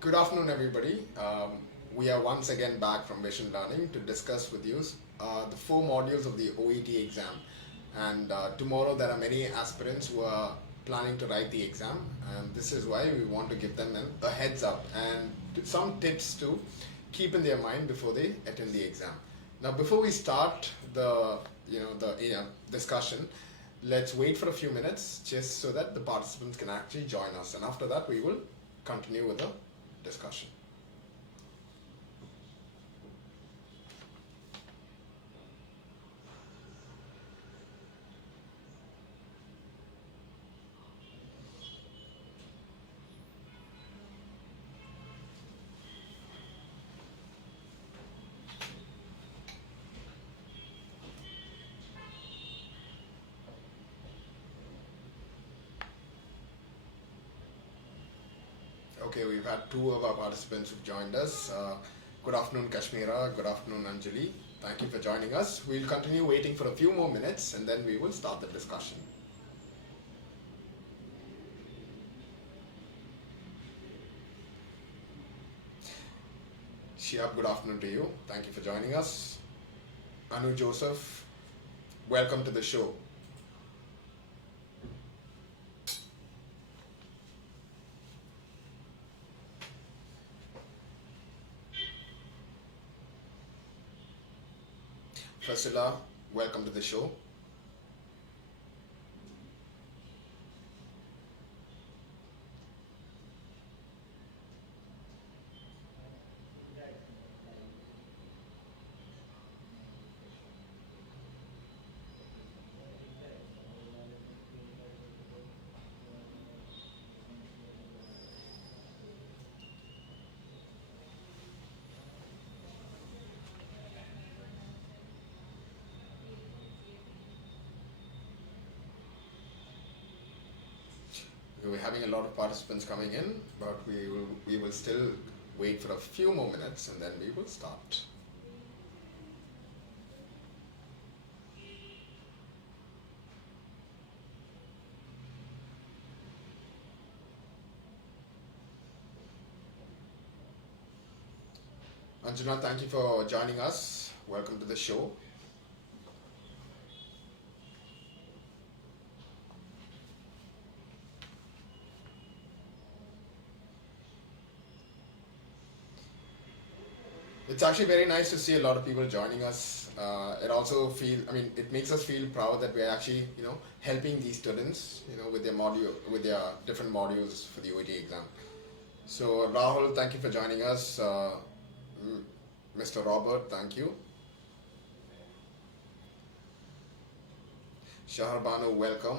Good afternoon, everybody. We are once again back from Vision Learning to discuss with you the 4 modules of the OET exam. And tomorrow there are many aspirants who are planning to write the exam, and this is why we want to give them a heads up and some tips to keep in their mind before they attend the exam. Now, before we start the discussion, let's wait for a few minutes just so that the participants can actually join us, and after that we will continue with the discussion. Okay, we've had 2 of our participants who've joined us. Good afternoon, Kashmira. Good afternoon, Anjali. Thank you for joining us. We'll continue waiting for a few more minutes and then we will start the discussion. Shiab, good afternoon to you. Thank you for joining us. Anu Joseph, welcome to the show. Fasila, welcome to the show. We're having a lot of participants coming in, but we will still wait for a few more minutes and then we will start. Anjana, thank you for joining us. Welcome to the show. It's actually very nice to see a lot of people joining us. It makes us feel proud that we're actually, helping these students, with their different modules for the OET exam. So Rahul, thank you for joining us. Mr. Robert, thank you. Shahar Banu, welcome.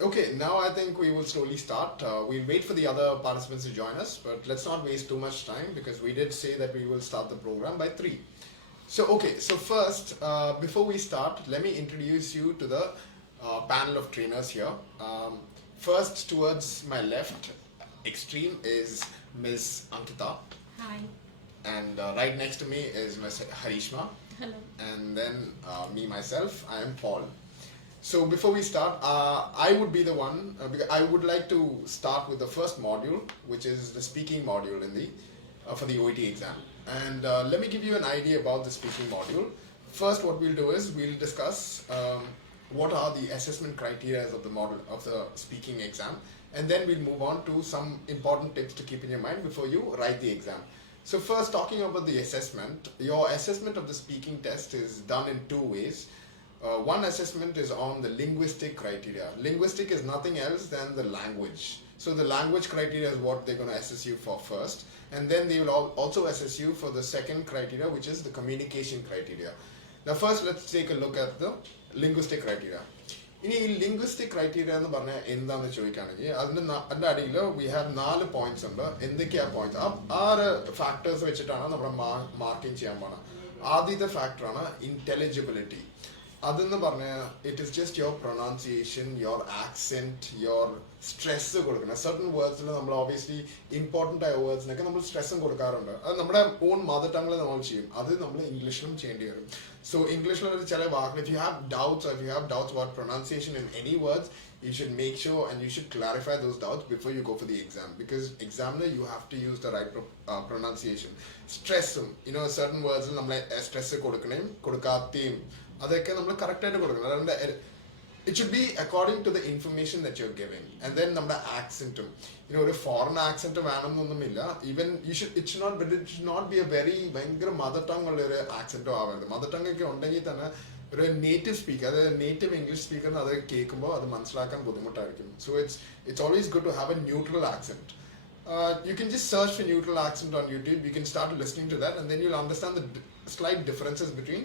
Okay, now I think we will slowly start. We'll wait for the other participants to join us, but let's not waste too much time because we did say that we will start the program by 3. So first, before we start, let me introduce you to the panel of trainers here. First, towards my left extreme is Ms. Ankita. Hi. And right next to me is Ms. Harishma. Hello. And then myself, I am Paul. So before we start, I would be the one, because I would like to start with the first module, which is the speaking module for the OET exam. And let me give you an idea about the speaking module. First, what we'll do is we'll discuss what are the assessment criteria of the model of the speaking exam, and then we'll move on to some important tips to keep in your mind before you write the exam. So first, talking about the assessment, your assessment of the speaking test is done in 2 ways. One assessment is on the linguistic criteria. Linguistic is nothing else than the language. So the language criteria is what they're going to assess you for first, and then they will also assess you for the second criteria, which is the communication criteria. Now first, let's take a look at the linguistic criteria. In linguistic criteria, we have 4 points. Points? Factors which are marking. The factor is intelligibility. അതെന്ന് പറഞ്ഞാൽ it is just your pronunciation, your accent, your stress കൊടുക്കണം. സർട്ടൺ വേർഡ്സിൽ നമ്മൾ obviously important ആയ വേർഡ്സിനൊക്കെ നമ്മൾ സ്ട്രെസ്സും കൊടുക്കാറുണ്ട്. അത് നമ്മുടെ ഓൺ മദർ ടങ്ങിൽ നമ്മൾ ചെയ്യും, അത് നമ്മൾ ഇംഗ്ലീഷിലും ചെയ്യേണ്ടി വരും. സോ ഇംഗ്ലീഷിലുള്ള ചില വാക്കുകൾ, if you have doubts about pronunciation in any words, you should make sure and you should clarify those doubts before you go for the exam, because examiner you have to use the right pronunciation. Stressum, certain words നമ്മൾ സ്ട്രെസ് കൊടുക്കണേയും കൊടുക്കാത്തയും അതൊക്കെ നമ്മൾ കറക്റ്റായിട്ട് കൊടുക്കണം. അതുകൊണ്ട് it should be according to the information that you're giving. And then നമ്മുടെ ആക്സെന്റും, ഒരു ഫോറിൻ ആക്സെന്റ് വേണമെന്നൊന്നുമില്ല. Even it should not be a very ഭയങ്കര മദർ ടങ് ഉള്ള ഒരു ആക്സെന്റോ ആവരുത്. മദർ ടങ് ഒക്കെ ഉണ്ടെങ്കിൽ തന്നെ ഒരു നേറ്റീവ് സ്പീക്കർ, അതായത് നേറ്റീവ് ഇംഗ്ലീഷ് സ്പീക്കറിന് അത് കേൾക്കുമ്പോൾ അത് മനസ്സിലാക്കാൻ ബുദ്ധിമുട്ടായിരിക്കും. So it's always good to have a neutral accent. You can just search for neutral accent on YouTube. You can start listening to that and then you'll understand the slight differences between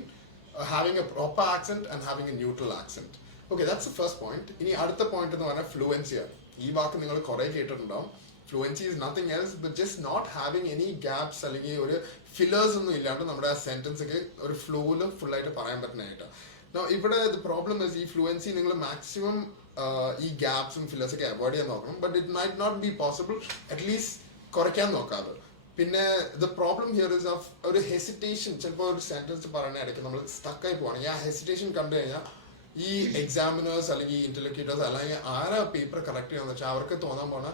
having a proper accent and having a neutral accent. Okay, that's the first point. ഇനി അടുത്ത പോയിന്റ് എന്ന് പറഞ്ഞാൽ ഫ്ലുവൻസിയാണ്. ഈ വാക്ക് നിങ്ങൾ കുറെ കേട്ടിട്ടുണ്ടാവും. Fluency is nothing else but just not having any gaps അല്ലെങ്കിൽ ഒരു ഫില്ലേഴ്സ് ഒന്നും ഇല്ലാണ്ട് നമ്മുടെ ആ സെന്റൻസ് ഒക്കെ ഒരു ഫ്ലോയിൽ ഫുൾ ആയിട്ട് പറയാൻ പറ്റുന്നതായിട്ട്. ഇവിടെ ദ പ്രോബ്ലം ഇസ് ഈ ഫ്ലുവൻസി നിങ്ങൾ മാക്സിമം ഈ ഗ്യാപ്സും ഫില്ലേഴ്സ് ഒക്കെ അവോയ്ഡ് ചെയ്യാൻ നോക്കണം. But it might not be possible, at least കുറയ്ക്കാൻ നോക്കാതെ. പിന്നെ the problem here is of ഒരു ഹെസിറ്റേഷൻ. ചിലപ്പോൾ ഒരു സെന്റൻസ് പറയുന്ന ഇടയ്ക്ക് നമ്മൾ സ്റ്റക്കായി പോവാണെങ്കിൽ ആ ഹെസിറ്റേഷൻ കണ്ടു കഴിഞ്ഞാൽ ഈ എക്സാമിനേഴ്സ് അല്ലെങ്കിൽ ഇന്റർലോക്യൂട്ടേഴ്സ് അല്ലെങ്കിൽ ആരാ പേപ്പർ കറക്റ്റ് ചെയ്യാന്ന് വെച്ചാൽ അവർക്ക് തോന്നാൻ പോണ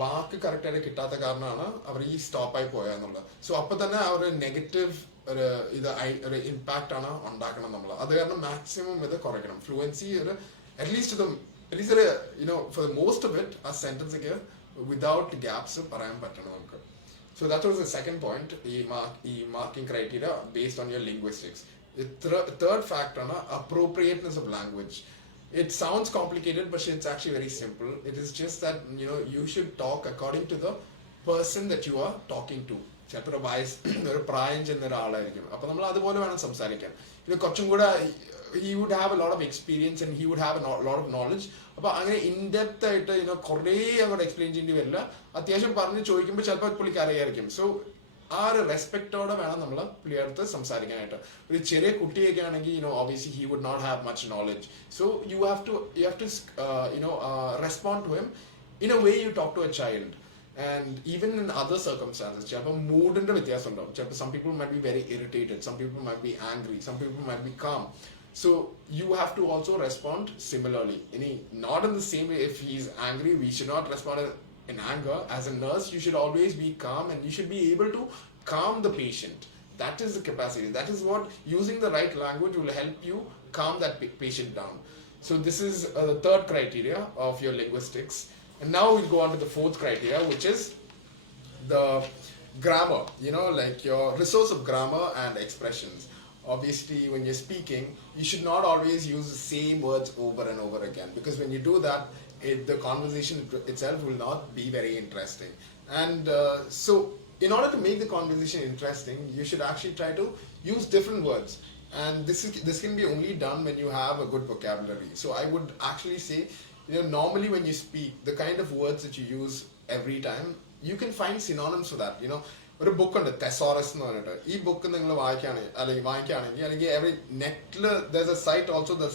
വാക്ക് കറക്റ്റായിട്ട് കിട്ടാത്ത കാരണമാണ് അവർ ഈ സ്റ്റോപ്പായി പോയെന്നുള്ളത്. സോ അപ്പൊ തന്നെ ആ ഒരു നെഗറ്റീവ് ഒരു ഇമ്പാക്റ്റ് ആണ് ഉണ്ടാക്കണം നമ്മൾ. അത് കാരണം മാക്സിമം ഇത് കുറയ്ക്കണം. ഫ്ലുവൻസി ഒരു at least for the most of it ആ സെന്റൻസ് ഒക്കെ വിതൗട്ട് ഗ്യാപ്സ് പറയാൻ പറ്റണം നമുക്ക്. So that was the second point, marking criteria based on your linguistics. The third factor, appropriateness of language. It sounds complicated, but it's actually very simple. It is just that you should talk according to the person that you are talking to. ചിലപ്പോൾ വയസ്സ് ഒരു പ്രായം ചെന്ന ഒരാളായിരിക്കും, അപ്പൊ നമ്മൾ അതുപോലെ വേണം സംസാരിക്കാൻ. കുറച്ചും കൂടെ he would have a lot of experience and he would have a lot of knowledge. അപ്പൊ അങ്ങനെ ഇൻഡെപ്ത് ആയിട്ട് കുറേ അങ്ങോട്ട് എക്സ്പ്ലെയിൻ ചെയ്യേണ്ടി വരില്ല. അത്യാവശ്യം പറഞ്ഞ് ചോദിക്കുമ്പോൾ ചിലപ്പോൾ പുള്ളിക്ക് അറിയായിരിക്കും. സോ ആ ഒരു റെസ്പെക്റ്റോടെ വേണം നമ്മൾ പുള്ളിയുടെ അടുത്ത് സംസാരിക്കാനായിട്ട്. ഒരു ചെറിയ കുട്ടിയൊക്കെ ആണെങ്കിൽ obviously he would not have much knowledge. So you have to respond to him in a way you talk to a child. And even in other circumstances, ചിലപ്പോൾ മൂഡിന്റെ വ്യത്യാസം ഉണ്ടാവും. ചിലപ്പോൾ some people might be very irritated, some people might be angry, some people might be calm. So you have to also respond similarly. Not in the same way. If he's angry, we should not respond in anger. As a nurse, you should always be calm and you should be able to calm the patient. That is the capacity. That is what using the right language will help you calm that patient down. So this is the third criteria of your linguistics. And now we'll go on to the fourth criteria, which is the grammar. Like your resource of grammar and expressions. Obviously, when you're speaking, you should not always use the same words over and over again, because when you do that, the conversation itself will not be very interesting. And so in order to make the conversation interesting, you should actually try to use different words. And this can be only done when you have a good vocabulary. So I would actually say, normally when you speak, the kind of words that you use every time, you can find synonyms for that. ഒരു ബുക്ക് ഉണ്ട് തെസോറസ് എന്ന് പറഞ്ഞിട്ട്. ഈ ബുക്ക് നിങ്ങൾ വാങ്ങിക്കുകയാണെങ്കിൽ അല്ലെങ്കിൽ every നെറ്റിൽ there's a site also that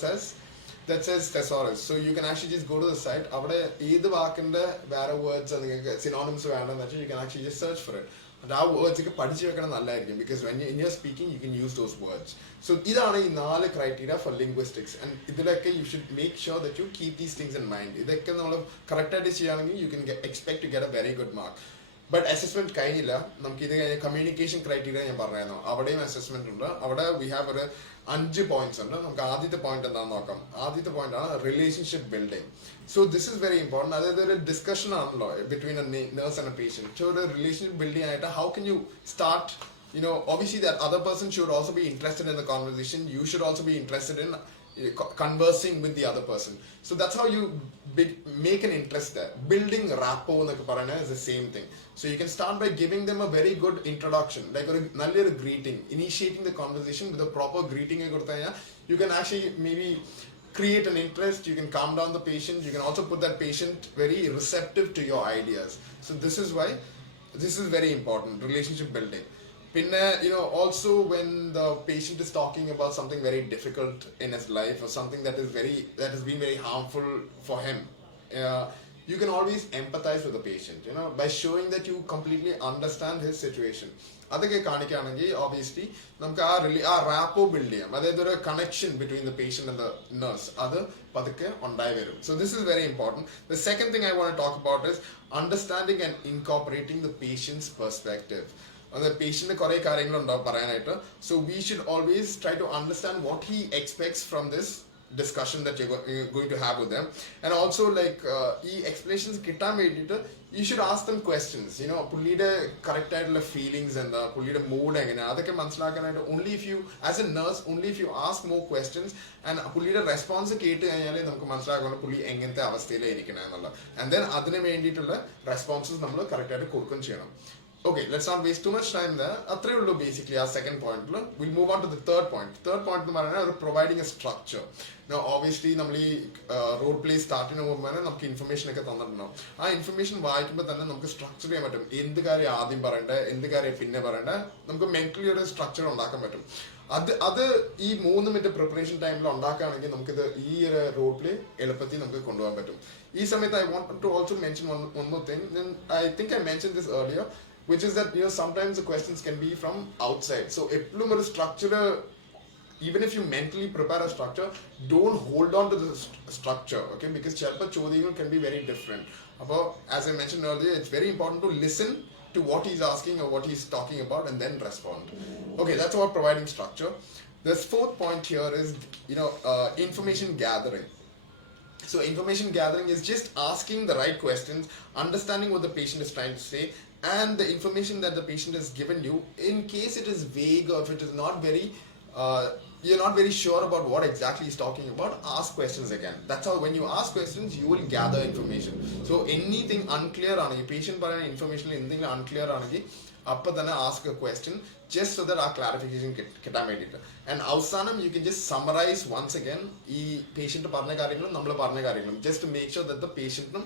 says thesaurus. So you can actually just go to the site. അവിടെ ഏത് വാക്കിന്റെ വേറെ വേർഡ്സ് നിങ്ങൾക്ക് സിനോണിംസ് വേണമെന്ന് വെച്ചാൽ you can actually just search for it. And ആ വേർഡ്സ് ഒക്കെ പഠിച്ചു വെക്കണം നല്ലതായിരിക്കും, because when in your speaking you can use those words. So ഇതാണ് ഈ 4 criteria for linguistics. And ഇതിലൊക്കെ you should make sure that you keep these things in mind. ഇതൊക്കെ നമ്മൾ കറക്റ്റായിട്ട് ചെയ്യുകയാണെങ്കിൽ you can expect to get a very good mark. But assessment കഴിഞ്ഞില്ല. നമുക്ക് ഇത് കഴിഞ്ഞ കമ്മ്യൂണിക്കേഷൻ ക്രൈറ്റീരിയ ഞാൻ പറഞ്ഞായിരുന്നു, അവിടെയും അസസ്മെന്റ് ഉണ്ട്. അവിടെ വി ഹാവ് ഒരു 5 പോയിന്റ്സ് ഉണ്ട്. നമുക്ക് ആദ്യത്തെ പോയിന്റ് എന്താണെന്ന് നോക്കാം. ആദ്യത്തെ പോയിന്റ് ആണ് relationship building. So this is very important. അതായത് ഒരു ഡിസ്കഷൻ ആണല്ലോ between A nurse and A patient. So ഒരു റിലേഷൻഷിപ്പ് ബിൽഡിംഗ് ആയിട്ട് how can you start, obviously that other person should also be interested in the conversation. You should also be interested in conversing with the other person. So that's how you make an interest there. Building rapport is the same thing. So you can start by giving them a very good introduction, like a greeting, initiating the conversation with a proper greeting. You can actually maybe create an interest. You can calm down the patient. You can also put that patient very receptive to your ideas. So this is why this is very important, relationship building. Also when the patient is talking about something very difficult in his life or something that has been very harmful for him, you can always empathize with the patient, by showing that you completely understand his situation. അതൊക്കെ കാണിക്കുകയാണെങ്കിൽ obviously നമുക്ക് ആ rapport build ചെയ്യാം, അതായത് ഒരു connection between the patient and the nurse അത് പതുക്കെ ഉണ്ടായി വരും. So this is very important. The second thing I want to talk about is understanding and incorporating the patient's perspective. അത് പേഷ്യന്റ് കുറെ കാര്യങ്ങളുണ്ടാവും പറയാനായിട്ട്. So we should always try to understand what he expects from this discussion that you're going to have with them. And also explanations കിട്ടാൻ വേണ്ടിയിട്ട് you should ask them questions, പുള്ളിയുടെ കറക്റ്റ് ആയിട്ടുള്ള ഫീലിങ്സ് എന്താ, പുള്ളിയുടെ മൂഡ് എങ്ങനെയാണ്, അതൊക്കെ മനസ്സിലാക്കാനായിട്ട് only if you as a nurse only if you ask more questions and പുള്ളിയുടെ റെസ്പോൺസ് കേട്ട് കഴിഞ്ഞാലേ നമുക്ക് മനസ്സിലാക്കണം പുള്ളി എങ്ങനത്തെ അവസ്ഥയിലാണ് ഇരിക്കണേ എന്നുള്ളത്. ആൻഡ് ദെൻ അതിന് വേണ്ടിയിട്ടുള്ള റെസ്പോൺസസ് നമ്മൾ കറക്റ്റ് ആയിട്ട് കൊടുക്കുകയും ചെയ്യണം. Okay, let's not waste too much time there. അത്രേ ഉള്ളൂ basically ആ second point. We'll move on to the third point. Third point എന്ന് പറയുന്നത് providing a structure. Now obviously നമ്മൾ ഈ റോൾ പ്ലേ സ്റ്റാർട്ട് ചെയ്യുന്ന മുമ്പ് തന്നെ നമുക്ക് ഇൻഫർമേഷൻ ഒക്കെ തന്നിട്ടുണ്ടാവും. ആ ഇൻഫർമേഷൻ വായിക്കുമ്പോൾ തന്നെ നമുക്ക് സ്ട്രക്ചർ ചെയ്യാൻ പറ്റും. എന്ത് കാര്യം ആദ്യം പറയണ്ടേ, എന്ത് കാര്യം പിന്നെ പറയണ്ടേ, നമുക്ക് മെന്റലി ഒരു സ്ട്രക്ചർ ഉണ്ടാക്കാൻ പറ്റും. അത് ഈ 3 മിനിറ്റ് പ്രിപ്പറേഷൻ ടൈമിൽ ഉണ്ടാക്കുകയാണെങ്കിൽ നമുക്കിത് ഈ ഒരു റോൾ പ്ലേ എളുപ്പത്തിൽ നമുക്ക് കൊണ്ടുപോകാൻ പറ്റും. ഈ സമയത്ത് I want to also mention one more thing. I think I mentioned this earlier, which is that sometimes the questions can be from outside. So eppalum oru structure, even if you mentally prepare a structure, don't hold on to the structure, okay, because chelpa chodyangal can be very different. Appo as I mentioned earlier, it's very important to listen to what he's asking or what he's talking about and then respond. Okay, that's about providing structure. This fourth point here is information gathering. So information gathering is just asking the right questions, understanding what the patient is trying to say, and the information that the patient has given you, in case it is vague or if it is not very you're not very sure about what exactly he's talking about, ask questions again. That's how when you ask questions you will gather information. So anything unclear aanegi, patient parayana information anything unclear aanegi, appo thana ask a question just so that our clarification kitan vedittu. And avsanam you can just summarize once again ee patient parna karyangalum nammal parna karyangalum, just to make sure that the patient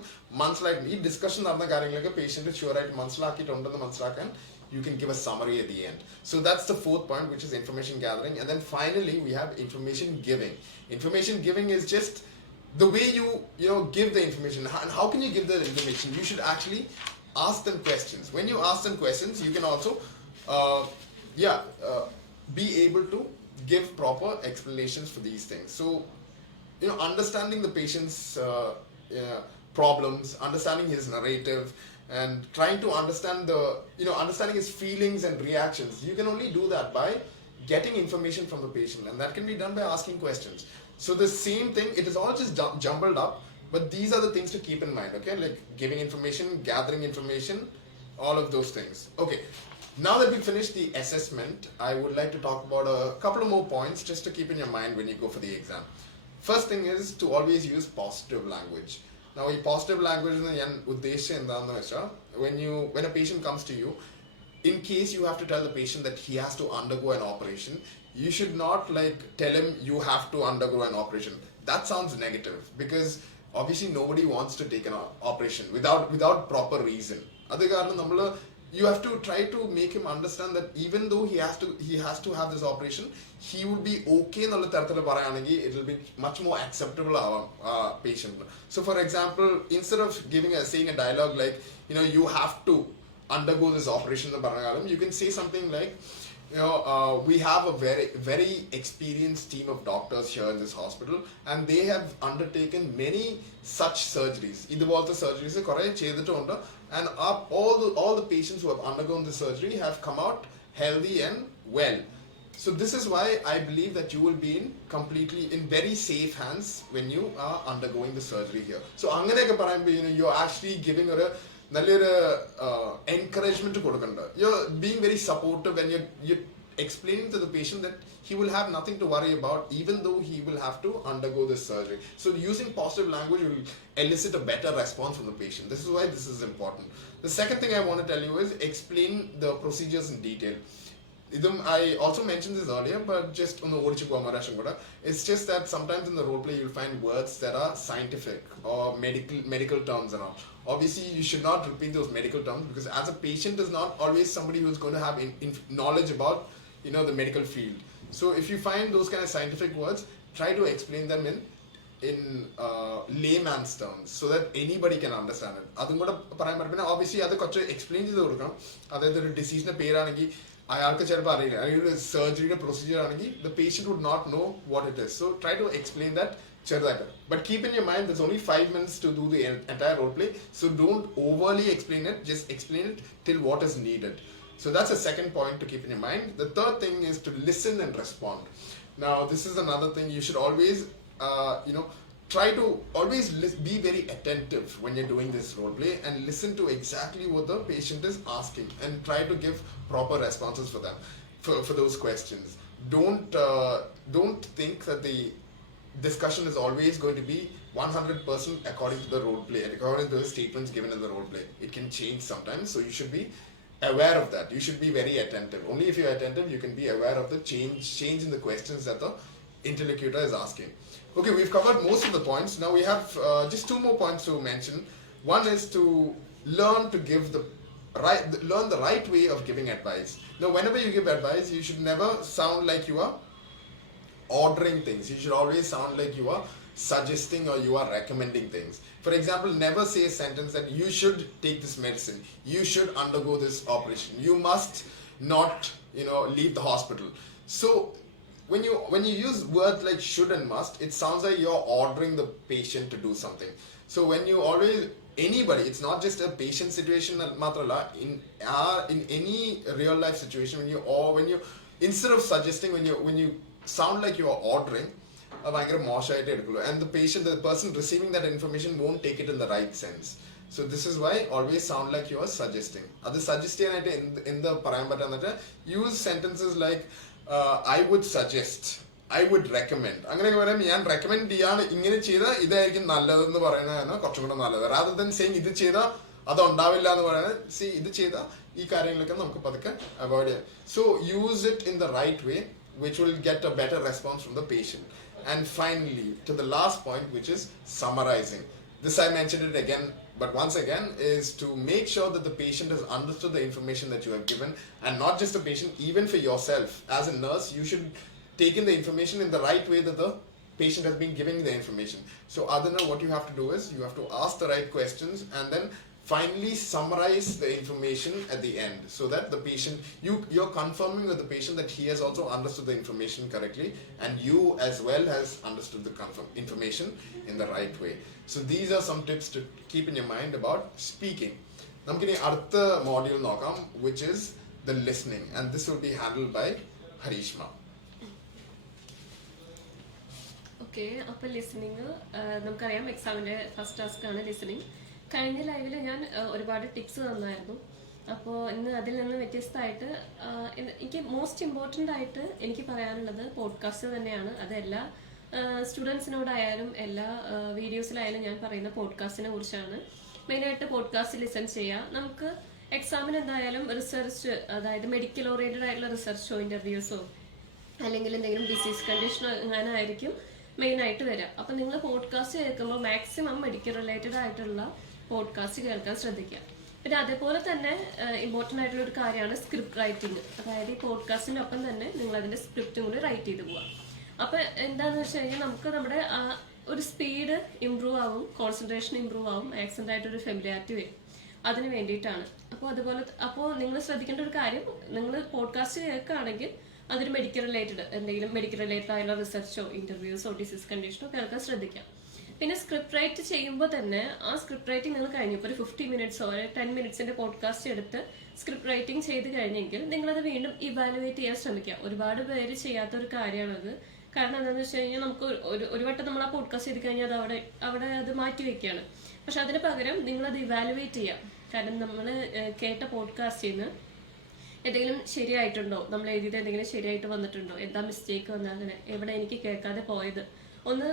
മനസ്സിലായിട്ട് ഈ ഡിസ്കഷൻ നടന്ന കാര്യങ്ങളൊക്കെ patient sure ആയിട്ട് മനസ്സിലാക്കിയിട്ടുണ്ടെന്ന് മനസ്സിലാക്കാൻ you can give a summary at the end. So that's the fourth point, which is information gathering. And then finally we have information giving. Information giving is just the way you give the information. And how can you give the information? You should actually ask them questions. When you ask them questions, you can also be able to give proper explanations for these things. So understanding the patient's problems, understanding his narrative, and trying to understand understanding his feelings and reactions, you can only do that by getting information from the patient, and that can be done by asking questions. So the same thing, it is all just jumbled up, but these are the things to keep in mind, okay, like giving information, gathering information, all of those things. Okay, now that we finished the assessment, I would like to talk about a couple of more points just to keep in your mind when you go for the exam. First thing is to always use positive language. Now ഈ positive language ഞാൻ ഉദ്ദേശിച്ചത് എന്താണെന്ന് വെച്ചാൽ when a patient comes to you, in case you have to tell the patient that he has to undergo an operation, you should not tell him you have to undergo an operation. That sounds negative, because obviously nobody wants to take an operation without proper reason. അത് കാരണം നമ്മൾ you have to try to make him understand that even though he has to have this operation, he will be okay ennulla tarathil parayanengil it will be much more acceptable patient. So for example, instead of saying a dialogue like you have to undergo this operation ennu parangalum, you can say something like we have a very very experienced team of doctors here in this hospital, and they have undertaken many such surgeries. ഇതുപോലത്തെ surgeries കുറെ ചെയ്തിട്ടുണ്ട്, and all the patients who have undergone the surgery have come out healthy and well. So this is why I believe that you will be in very safe hands when you are undergoing the surgery here. So അങ്ങനെയൊക്കെ പറയുമ്പോൾ you're actually giving a നല്ലൊരു encouragement കൊടുക്കണ്ട. You're being very supportive, and you're explaining to the patient that he will have nothing to worry about, even though he will have to undergo this surgery. So using positive language will elicit a better response from the patient. This is why this is important. The second thing I want to tell you is explain the procedures in detail. I also mentioned this earlier, but just on the it's just that sometimes in the role play you'll find words that are scientific or medical terms and all. Obviously, you should not repeat those medical terms because as a patient is not always somebody who's going to have knowledge about the medical field. So if you find those kind of scientific words, try to explain them in layman's terms so that anybody can understand it. Obviously, explain the disease surgery procedure, the patient would not know what it is. So try to explain that. But keep in your mind, there's only 5 minutes to do the entire role play. So don't overly explain it, just explain it till what is needed. So that's the second point to keep in your mind. The third thing is to listen and respond. Now, this is another thing you should always, try to always be very attentive when you're doing this role play and listen to exactly what the patient is asking and try to give proper responses for them, for those questions. Don't think that the discussion is always going to be 100% according to the role play and according to the statements given in the role play. It can change sometimes, so you should be aware of that. You should be very attentive. Only if you're attentive, you can be aware of the change in the questions that the interlocutor is asking. Okay, we've covered most of the points. Now we have just 2 more points to mention. One is to learn the right way of giving advice. Now, whenever you give advice, you should never sound like you are ordering things. You should always sound like you are suggesting or you are recommending things. For example, never say a sentence that you should take this medicine, you should undergo this operation, you must not leave the hospital. So when you use words like should and must, it sounds like you're ordering the patient to do something. So when you always, anybody, it's not just a patient situation, in any real life situation, when you instead of suggesting, when you sound like you are ordering, and the person receiving that information won't take it in the right sense. So this is why always sound like you are suggesting. In the use sentences like I would suggest, I would recommend. Recommend rather than saying avoid it. So use it in the right way, which will get a better response from the patient. And finally, to the last point, which is summarizing. This I mentioned it again, but once again, is to make sure that the patient has understood the information that you have given, and not just the patient, even for yourself. As a nurse, you should take in the information in the right way that the patient has been giving the information. So Adana, what you have to do is, you have to ask the right questions and then finally summarize the information at the end, so that the patient, you're confirming with the patient that he has also understood the information correctly, and you as well has understood the information in the right way. So these are some tips to keep in your mind about speaking. Namukini artha module nokam, which is the listening, and this will be handled by Harishma. Okay, upper listening, namukariam exam first task aanu listening. കഴിഞ്ഞ ലൈവിൽ ഞാൻ ഒരുപാട് ടിപ്സ് തന്നായിരുന്നു. അപ്പോൾ ഇന്ന് അതിൽ നിന്ന് വ്യത്യസ്തമായിട്ട് എനിക്ക് മോസ്റ്റ് ഇമ്പോർട്ടൻ്റ് ആയിട്ട് എനിക്ക് പറയാനുള്ളത് പോഡ്കാസ്റ്റ് തന്നെയാണ്. അത് എല്ലാ സ്റ്റുഡൻസിനോടായാലും എല്ലാ വീഡിയോസിലായാലും ഞാൻ പറയുന്ന പോഡ്കാസ്റ്റിനെ കുറിച്ചാണ്. മെയിനായിട്ട് പോഡ്കാസ്റ്റ് ലിസൺ ചെയ്യുക. നമുക്ക് എക്സാമിന് എന്തായാലും റിസർച്ച്, അതായത് മെഡിക്കൽ ഓറിയൻറ്റഡ് ആയിട്ടുള്ള റിസർച്ചോ ഇൻ്റർവ്യൂസോ അല്ലെങ്കിൽ എന്തെങ്കിലും ഡിസീസ് കണ്ടീഷനോ അങ്ങനെ ആയിരിക്കും മെയിനായിട്ട് വരിക. അപ്പം നിങ്ങൾ പോഡ്കാസ്റ്റ് കേൾക്കുമ്പോൾ മാക്സിമം മെഡിക്കൽ റിലേറ്റഡ് ആയിട്ടുള്ള പോഡ്കാസ്റ്റ് കേൾക്കാൻ ശ്രദ്ധിക്കുക. പിന്നെ അതേപോലെ തന്നെ ഇമ്പോർട്ടൻ്റ് ആയിട്ടുള്ള ഒരു കാര്യമാണ് സ്ക്രിപ്റ്റ് റൈറ്റിംഗ്. അതായത് ഈ പോഡ്കാസ്റ്റിനൊപ്പം തന്നെ നിങ്ങൾ അതിൻ്റെ സ്ക്രിപ്റ്റും കൂടി റൈറ്റ് ചെയ്ത് പോവുക. അപ്പോൾ എന്താണെന്ന് വെച്ച് കഴിഞ്ഞാൽ നമുക്ക് നമ്മുടെ ഒരു സ്പീഡ് ഇമ്പ്രൂവ് ആവും, കോൺസെൻട്രേഷൻ ഇമ്പ്രൂവ് ആവും, ആക്സെൻ്റ് ആയിട്ടൊരു ഫെമിലിയാരിറ്റി വരും. അതിന് വേണ്ടിയിട്ടാണ്. അപ്പോൾ നിങ്ങൾ ശ്രദ്ധിക്കേണ്ട ഒരു കാര്യം, നിങ്ങൾ പോഡ്കാസ്റ്റ് കേൾക്കുകയാണെങ്കിൽ അതൊരു മെഡിക്കൽ റിലേറ്റഡ്, എന്തെങ്കിലും മെഡിക്കൽ റിലേറ്റഡ് ആയിട്ടുള്ള റിസർച്ചോ ഇൻ്റർവ്യൂസോ ഡിസീസ് കണ്ടീഷനോ കേൾക്കാൻ ശ്രദ്ധിക്കാം. പിന്നെ സ്ക്രിപ്റ്റ് റൈറ്റ് ചെയ്യുമ്പോൾ തന്നെ ആ സ്ക്രിപ്റ്റ് റൈറ്റിംഗ് നിങ്ങൾ കഴിഞ്ഞു, ഇപ്പോൾ ഒരു 50 മിനിറ്റ്സോ 10 മിനിറ്റ്സിൻ്റെ പോഡ്കാസ്റ്റ് എടുത്ത് സ്ക്രിപ്റ്റ് റൈറ്റിംഗ് ചെയ്ത് കഴിഞ്ഞെങ്കിൽ നിങ്ങളത് വീണ്ടും ഇവാലുവേറ്റ് ചെയ്യാൻ ശ്രമിക്കുക. ഒരുപാട് പേര് ചെയ്യാത്തൊരു കാര്യമാണത്. കാരണം എന്താണെന്ന് വെച്ച് കഴിഞ്ഞാൽ നമുക്ക് ഒരു വട്ടം നമ്മൾ ആ പോഡ്കാസ്റ്റ് ചെയ്ത് കഴിഞ്ഞാൽ അത് അവിടെ അത് മാറ്റി വെക്കുകയാണ്. പക്ഷെ അതിന് പകരം നിങ്ങളത് ഇവാലുവേറ്റ് ചെയ്യാം. കാരണം നമ്മൾ കേട്ട പോഡ്കാസ്റ്റിൽ നിന്ന് എന്തെങ്കിലും ശരിയായിട്ടുണ്ടോ, നമ്മൾ എഴുതിയത് എന്തെങ്കിലും ശരിയായിട്ട് വന്നിട്ടുണ്ടോ, എന്താ മിസ്റ്റേക്ക് വന്നാൽ അങ്ങനെ എവിടെ എനിക്ക് കേൾക്കാതെ പോയത് ഒന്ന്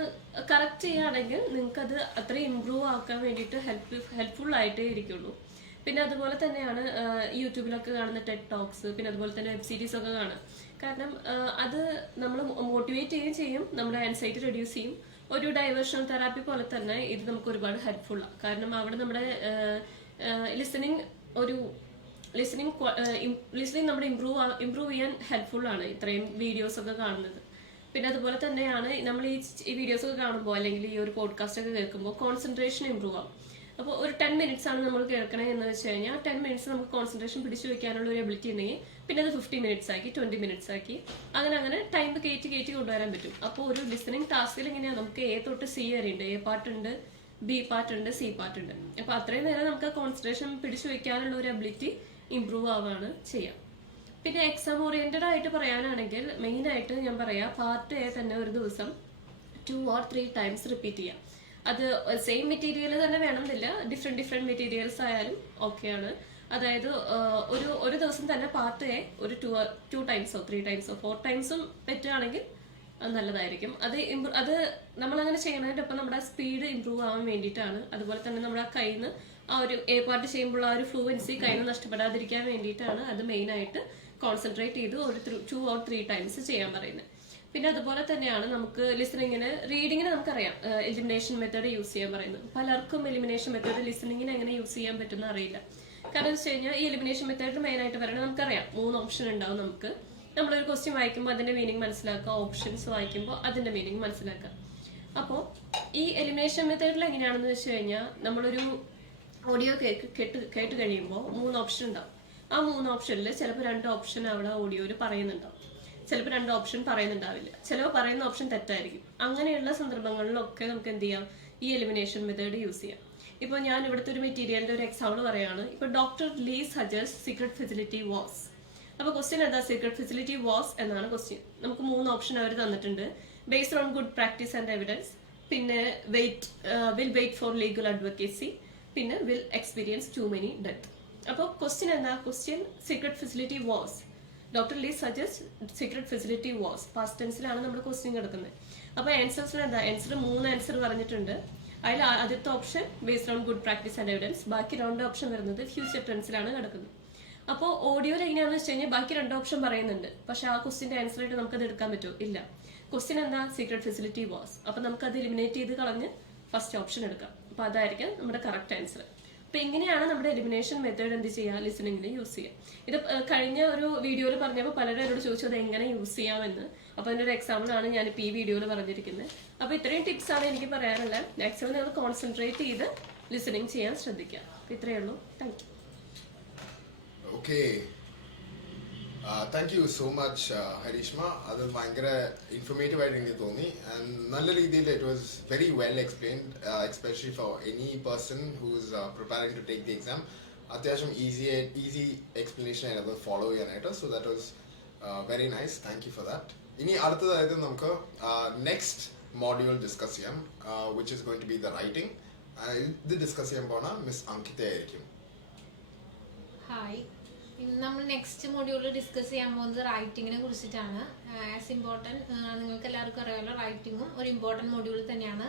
കറക്റ്റ് ചെയ്യുകയാണെങ്കിൽ നിങ്ങൾക്കത് അത്രയും ഇമ്പ്രൂവ് ആക്കാൻ വേണ്ടിയിട്ട് ഹെൽപ്ഫുൾ ആയിട്ടേ ഇരിക്കുള്ളൂ. പിന്നെ അതുപോലെ തന്നെയാണ് യൂട്യൂബിലൊക്കെ കാണുന്ന ടെഡ് ടോക്സ്, പിന്നെ അതുപോലെ തന്നെ വെബ് സീരീസ് ഒക്കെ കാണാം. കാരണം അത് നമ്മൾ മോട്ടിവേറ്റ് ചെയ്യുകയും ചെയ്യും, നമ്മുടെ ആൻസൈറ്റി റെഡ്യൂസ് ചെയ്യും. ഒരു ഡൈവേർഷണൽ തെറാപ്പി പോലെ തന്നെ ഇത് നമുക്ക് ഒരുപാട് ഹെൽപ്ഫുള്ളാണ്. കാരണം അവിടെ നമ്മുടെ ലിസണിങ് നമ്മുടെ ഇംപ്രൂവ് ചെയ്യാൻ ഹെൽപ്ഫുള്ളാണ് ഇത്രയും വീഡിയോസ് ഒക്കെ കാണുന്നത്. പിന്നെ അതുപോലെ തന്നെയാണ് നമ്മൾ ഈ വീഡിയോസ് ഒക്കെ കാണുമ്പോൾ അല്ലെങ്കിൽ ഈ ഒരു പോഡ്കാസ്റ്റ് ഒക്കെ കേൾക്കുമ്പോൾ കോൺസെൻട്രേഷൻ ഇംപ്രൂവ് ആവും. അപ്പോൾ ഒരു 10 minutes ആണ് നമ്മൾ കേൾക്കണേ എന്ന് വെച്ച് കഴിഞ്ഞാൽ 10 minutes നമുക്ക് കോൺസെൻട്രേഷൻ പിടിച്ചു വയ്ക്കാനുള്ള ഒരു എബിലിറ്റി ഉണ്ടെങ്കിൽ പിന്നെ അത് 15 minutes ആക്കി 20 minutes ആക്കി അങ്ങനെ ടൈം കയറ്റി കൊണ്ടുവരാൻ പറ്റും. അപ്പോൾ ഒരു ലിസണിങ് ടാസ്കിൽ എങ്ങനെയാണ് നമുക്ക് എ തൊട്ട് സി വരെ ഉണ്ട്, എ പാർട്ടുണ്ട്, ബി പാർട്ടുണ്ട്, സി പാർട്ടുണ്ട്. അപ്പോൾ അത്രയും നേരം നമുക്ക് കോൺസെൻട്രേഷൻ പിടിച്ചു വയ്ക്കാനുള്ള ഒരു എബിലിറ്റി ഇംപ്രൂവ് ആവുകയാണ് ചെയ്യാം. പിന്നെ എക്സാം ഓറിയന്റഡ് ആയിട്ട് പറയാനാണെങ്കിൽ മെയിനായിട്ട് ഞാൻ പറയാം, പാർട്ട് എ തന്നെ ഒരു ദിവസം 2 or 3 times റിപ്പീറ്റ് ചെയ്യാം. അത് സെയിം മെറ്റീരിയൽ തന്നെ വേണമെന്നില്ല, ഡിഫറെന്റ് മെറ്റീരിയൽസ് ആയാലും ഓക്കെയാണ്. അതായത് ഒരു ദിവസം തന്നെ പാർട്ട് എ ഒരു 2 times 3 times 4 times പറ്റുകയാണെങ്കിൽ നല്ലതായിരിക്കും. അത് നമ്മളങ്ങനെ ചെയ്യുന്നതിൻ്റെ നമ്മുടെ സ്പീഡ് ഇംപ്രൂവ് ആവാൻ വേണ്ടിയിട്ടാണ്. അതുപോലെ തന്നെ നമ്മുടെ കയ്യിൽ നിന്ന് ആ ഒരു എ പാർട്ട് ചെയ്യുമ്പോൾ ആ ഒരു ഫ്ലുവൻസി കയ്യിൽ നിന്ന് നഷ്ടപ്പെടാതിരിക്കാൻ വേണ്ടിയിട്ടാണ് അത് മെയിനായിട്ട് കോൺസെൻട്രേറ്റ് ചെയ്ത് ഒരു 2 or 3 times ചെയ്യാൻ പറയുന്നത്. പിന്നെ അതുപോലെ തന്നെയാണ് നമുക്ക് റീഡിങ്ങിന് നമുക്കറിയാം എലിമിനേഷൻ മെത്തേഡ് യൂസ് ചെയ്യാൻ പറയുന്നത്. പലർക്കും എലിമിനേഷൻ മെത്തേഡ് ലിസണിങ്ങിന് എങ്ങനെ യൂസ് ചെയ്യാൻ പറ്റുന്ന അറിയില്ല. കാരണം എന്ന് വെച്ച് കഴിഞ്ഞാൽ ഈ എലിമിനേഷൻ മെത്തേഡ് മെയിനായിട്ട് പറയുന്നത് നമുക്കറിയാം 3 ഓപ്ഷൻ ഉണ്ടാവും. നമ്മളൊരു ക്വസ്റ്റ്യൻ വായിക്കുമ്പോൾ അതിന്റെ മീനിങ് മനസ്സിലാക്കുക, ഓപ്ഷൻസ് വായിക്കുമ്പോൾ അതിന്റെ മീനിങ് മനസ്സിലാക്കുക. അപ്പോൾ ഈ എലിമിനേഷൻ മെത്തേഡിൽ എങ്ങനെയാണെന്ന് വെച്ച് കഴിഞ്ഞാൽ നമ്മളൊരു ഓഡിയോ കേട്ട് കഴിയുമ്പോൾ 3 ഓപ്ഷൻ ഉണ്ടാവും. ആ 3 ഓപ്ഷനിൽ ചിലപ്പോൾ 2 ഓപ്ഷൻ അവിടെ ഓഡിയോയിൽ പറയുന്നുണ്ടാവും, ചിലപ്പോൾ 2 ഓപ്ഷൻ പറയുന്നുണ്ടാവില്ല, ചിലപ്പോൾ പറയുന്ന ഓപ്ഷൻ തെറ്റായിരിക്കും. അങ്ങനെയുള്ള സന്ദർഭങ്ങളിലൊക്കെ നമുക്ക് എന്ത് ചെയ്യാം, ഈ എലിമിനേഷൻ മെത്തേഡ് യൂസ് ചെയ്യാം. ഇപ്പോൾ ഞാൻ ഇവിടുത്തെ ഒരു മെറ്റീരിയലിന്റെ ഒരു എക്സാമ്പിൾ പറയുകയാണ്. ഇപ്പോൾ doctor Lee suggest secret facility was. അപ്പോൾ ക്വസ്റ്റ്യൻ എന്താ, സീക്രട്ട് ഫെസിലിറ്റി വാസ് എന്നാണ് ക്വസ്റ്റ്യൻ. നമുക്ക് 3 ഓപ്ഷൻ അവർ തന്നിട്ടുണ്ട്. Based on good practice and evidence, പിന്നെ will wait for legal advocacy, പിന്നെ will experience too many death. അപ്പോൾ ക്വസ്റ്റ്യൻ എന്താ, question secret facility was. Doctor Lee suggest secret facility was. Past ടെൻസിലാണ് നമ്മുടെ ക്വസ്റ്റ്യൻ കിടക്കുന്നത്. അപ്പോൾ ആൻസേഴ്സിൽ എന്താ, 3 ആൻസർ പറഞ്ഞിട്ടുണ്ട്. അതിൽ ആദ്യത്തെ option based on good practice and evidence, ബാക്കി 2 ഓപ്ഷൻ വരുന്നത് ഫ്യൂച്ചർ ടെൻസിലാണ് കിടക്കുന്നത്. അപ്പോൾ ഓഡിയോയിൽ എങ്ങനെയാണെന്ന് വെച്ച് കഴിഞ്ഞാൽ ബാക്കി 2 ഓപ്ഷൻ പറയുന്നുണ്ട്, പക്ഷെ ആ ക്വസ്റ്റിന്റെ ആൻസർ ആയിട്ട് നമുക്കത് എടുക്കാൻ പറ്റുമോ? ഇല്ല. ക്വസ്റ്റ്യൻ എന്താ, സീക്രട്ട് ഫെസിലിറ്റി വാസ്. അപ്പോൾ നമുക്കത് എലിമിനേറ്റ് ചെയ്ത് കളഞ്ഞ് ഫസ്റ്റ് ഓപ്ഷൻ എടുക്കാം. അപ്പോൾ അതായിരിക്കും നമ്മുടെ കറക്റ്റ് ആൻസർ. അപ്പോൾ ഇങ്ങനെയാണ് നമ്മുടെ എലിമിനേഷൻ മെത്തേഡ് എന്ത് ചെയ്യുക, ലിസണിങ്ങിന് യൂസ് ചെയ്യുക. ഇത് കഴിഞ്ഞ ഒരു വീഡിയോയിൽ പറഞ്ഞപ്പോൾ പലരും എന്നോട് ചോദിച്ചത് എങ്ങനെ യൂസ് ചെയ്യാമെന്ന്. അപ്പോൾ അതിൻ്റെ ഒരു എക്സാമ്പിൾ ആണ് ഞാനിപ്പോൾ ഈ വീഡിയോയിൽ പറഞ്ഞിരിക്കുന്നത്. അപ്പോൾ ഇത്രയും ടിപ്സ് ആണ് എനിക്ക് പറയാനുള്ളത്. മാക്സിമം നിങ്ങൾ കോൺസെൻട്രേറ്റ് ചെയ്ത് ലിസണിങ് ചെയ്യാൻ ശ്രദ്ധിക്കുക. അപ്പോൾ ഇത്രയേ ഉള്ളൂ. Thank you. Okay. Thank you so much, Harishma. അത് ഭയങ്കര ഇൻഫോർമേറ്റീവ് ആയിട്ട് എനിക്ക് തോന്നി. ആൻഡ് നല്ല രീതിയിൽ it was very well explained, especially for any person who's preparing to take the exam. അത്യാവശ്യം ഈസി എക്സ്പ്ലനേഷൻ ആയിരുന്നു ഫോളോ ചെയ്യാനായിട്ട്. So that was very nice. Thank you for that. ഇനി അടുത്തതായത് നമുക്ക് നെക്സ്റ്റ് മോഡ്യൂൾ ഡിസ്കസ് ചെയ്യാം, which is going to be the writing. ഇത് discuss ചെയ്യാൻ പോണ മിസ് അങ്കിത ആയിരിക്കും. ഹായ്, ഇന്ന് നമ്മൾ നെക്സ്റ്റ് മൊഡ്യൂളിൽ ഡിസ്കസ് ചെയ്യാൻ പോകുന്നത് റൈറ്റിങ്ങിനെ കുറിച്ചിട്ടാണ്. ആസ് ഇമ്പോർട്ടൻറ്റ് നിങ്ങൾക്ക് എല്ലാവർക്കും അറിയാമല്ലോ, റൈറ്റിങ്ങും ഒരു ഇമ്പോർട്ടൻറ്റ് മൊഡ്യൂൾ തന്നെയാണ്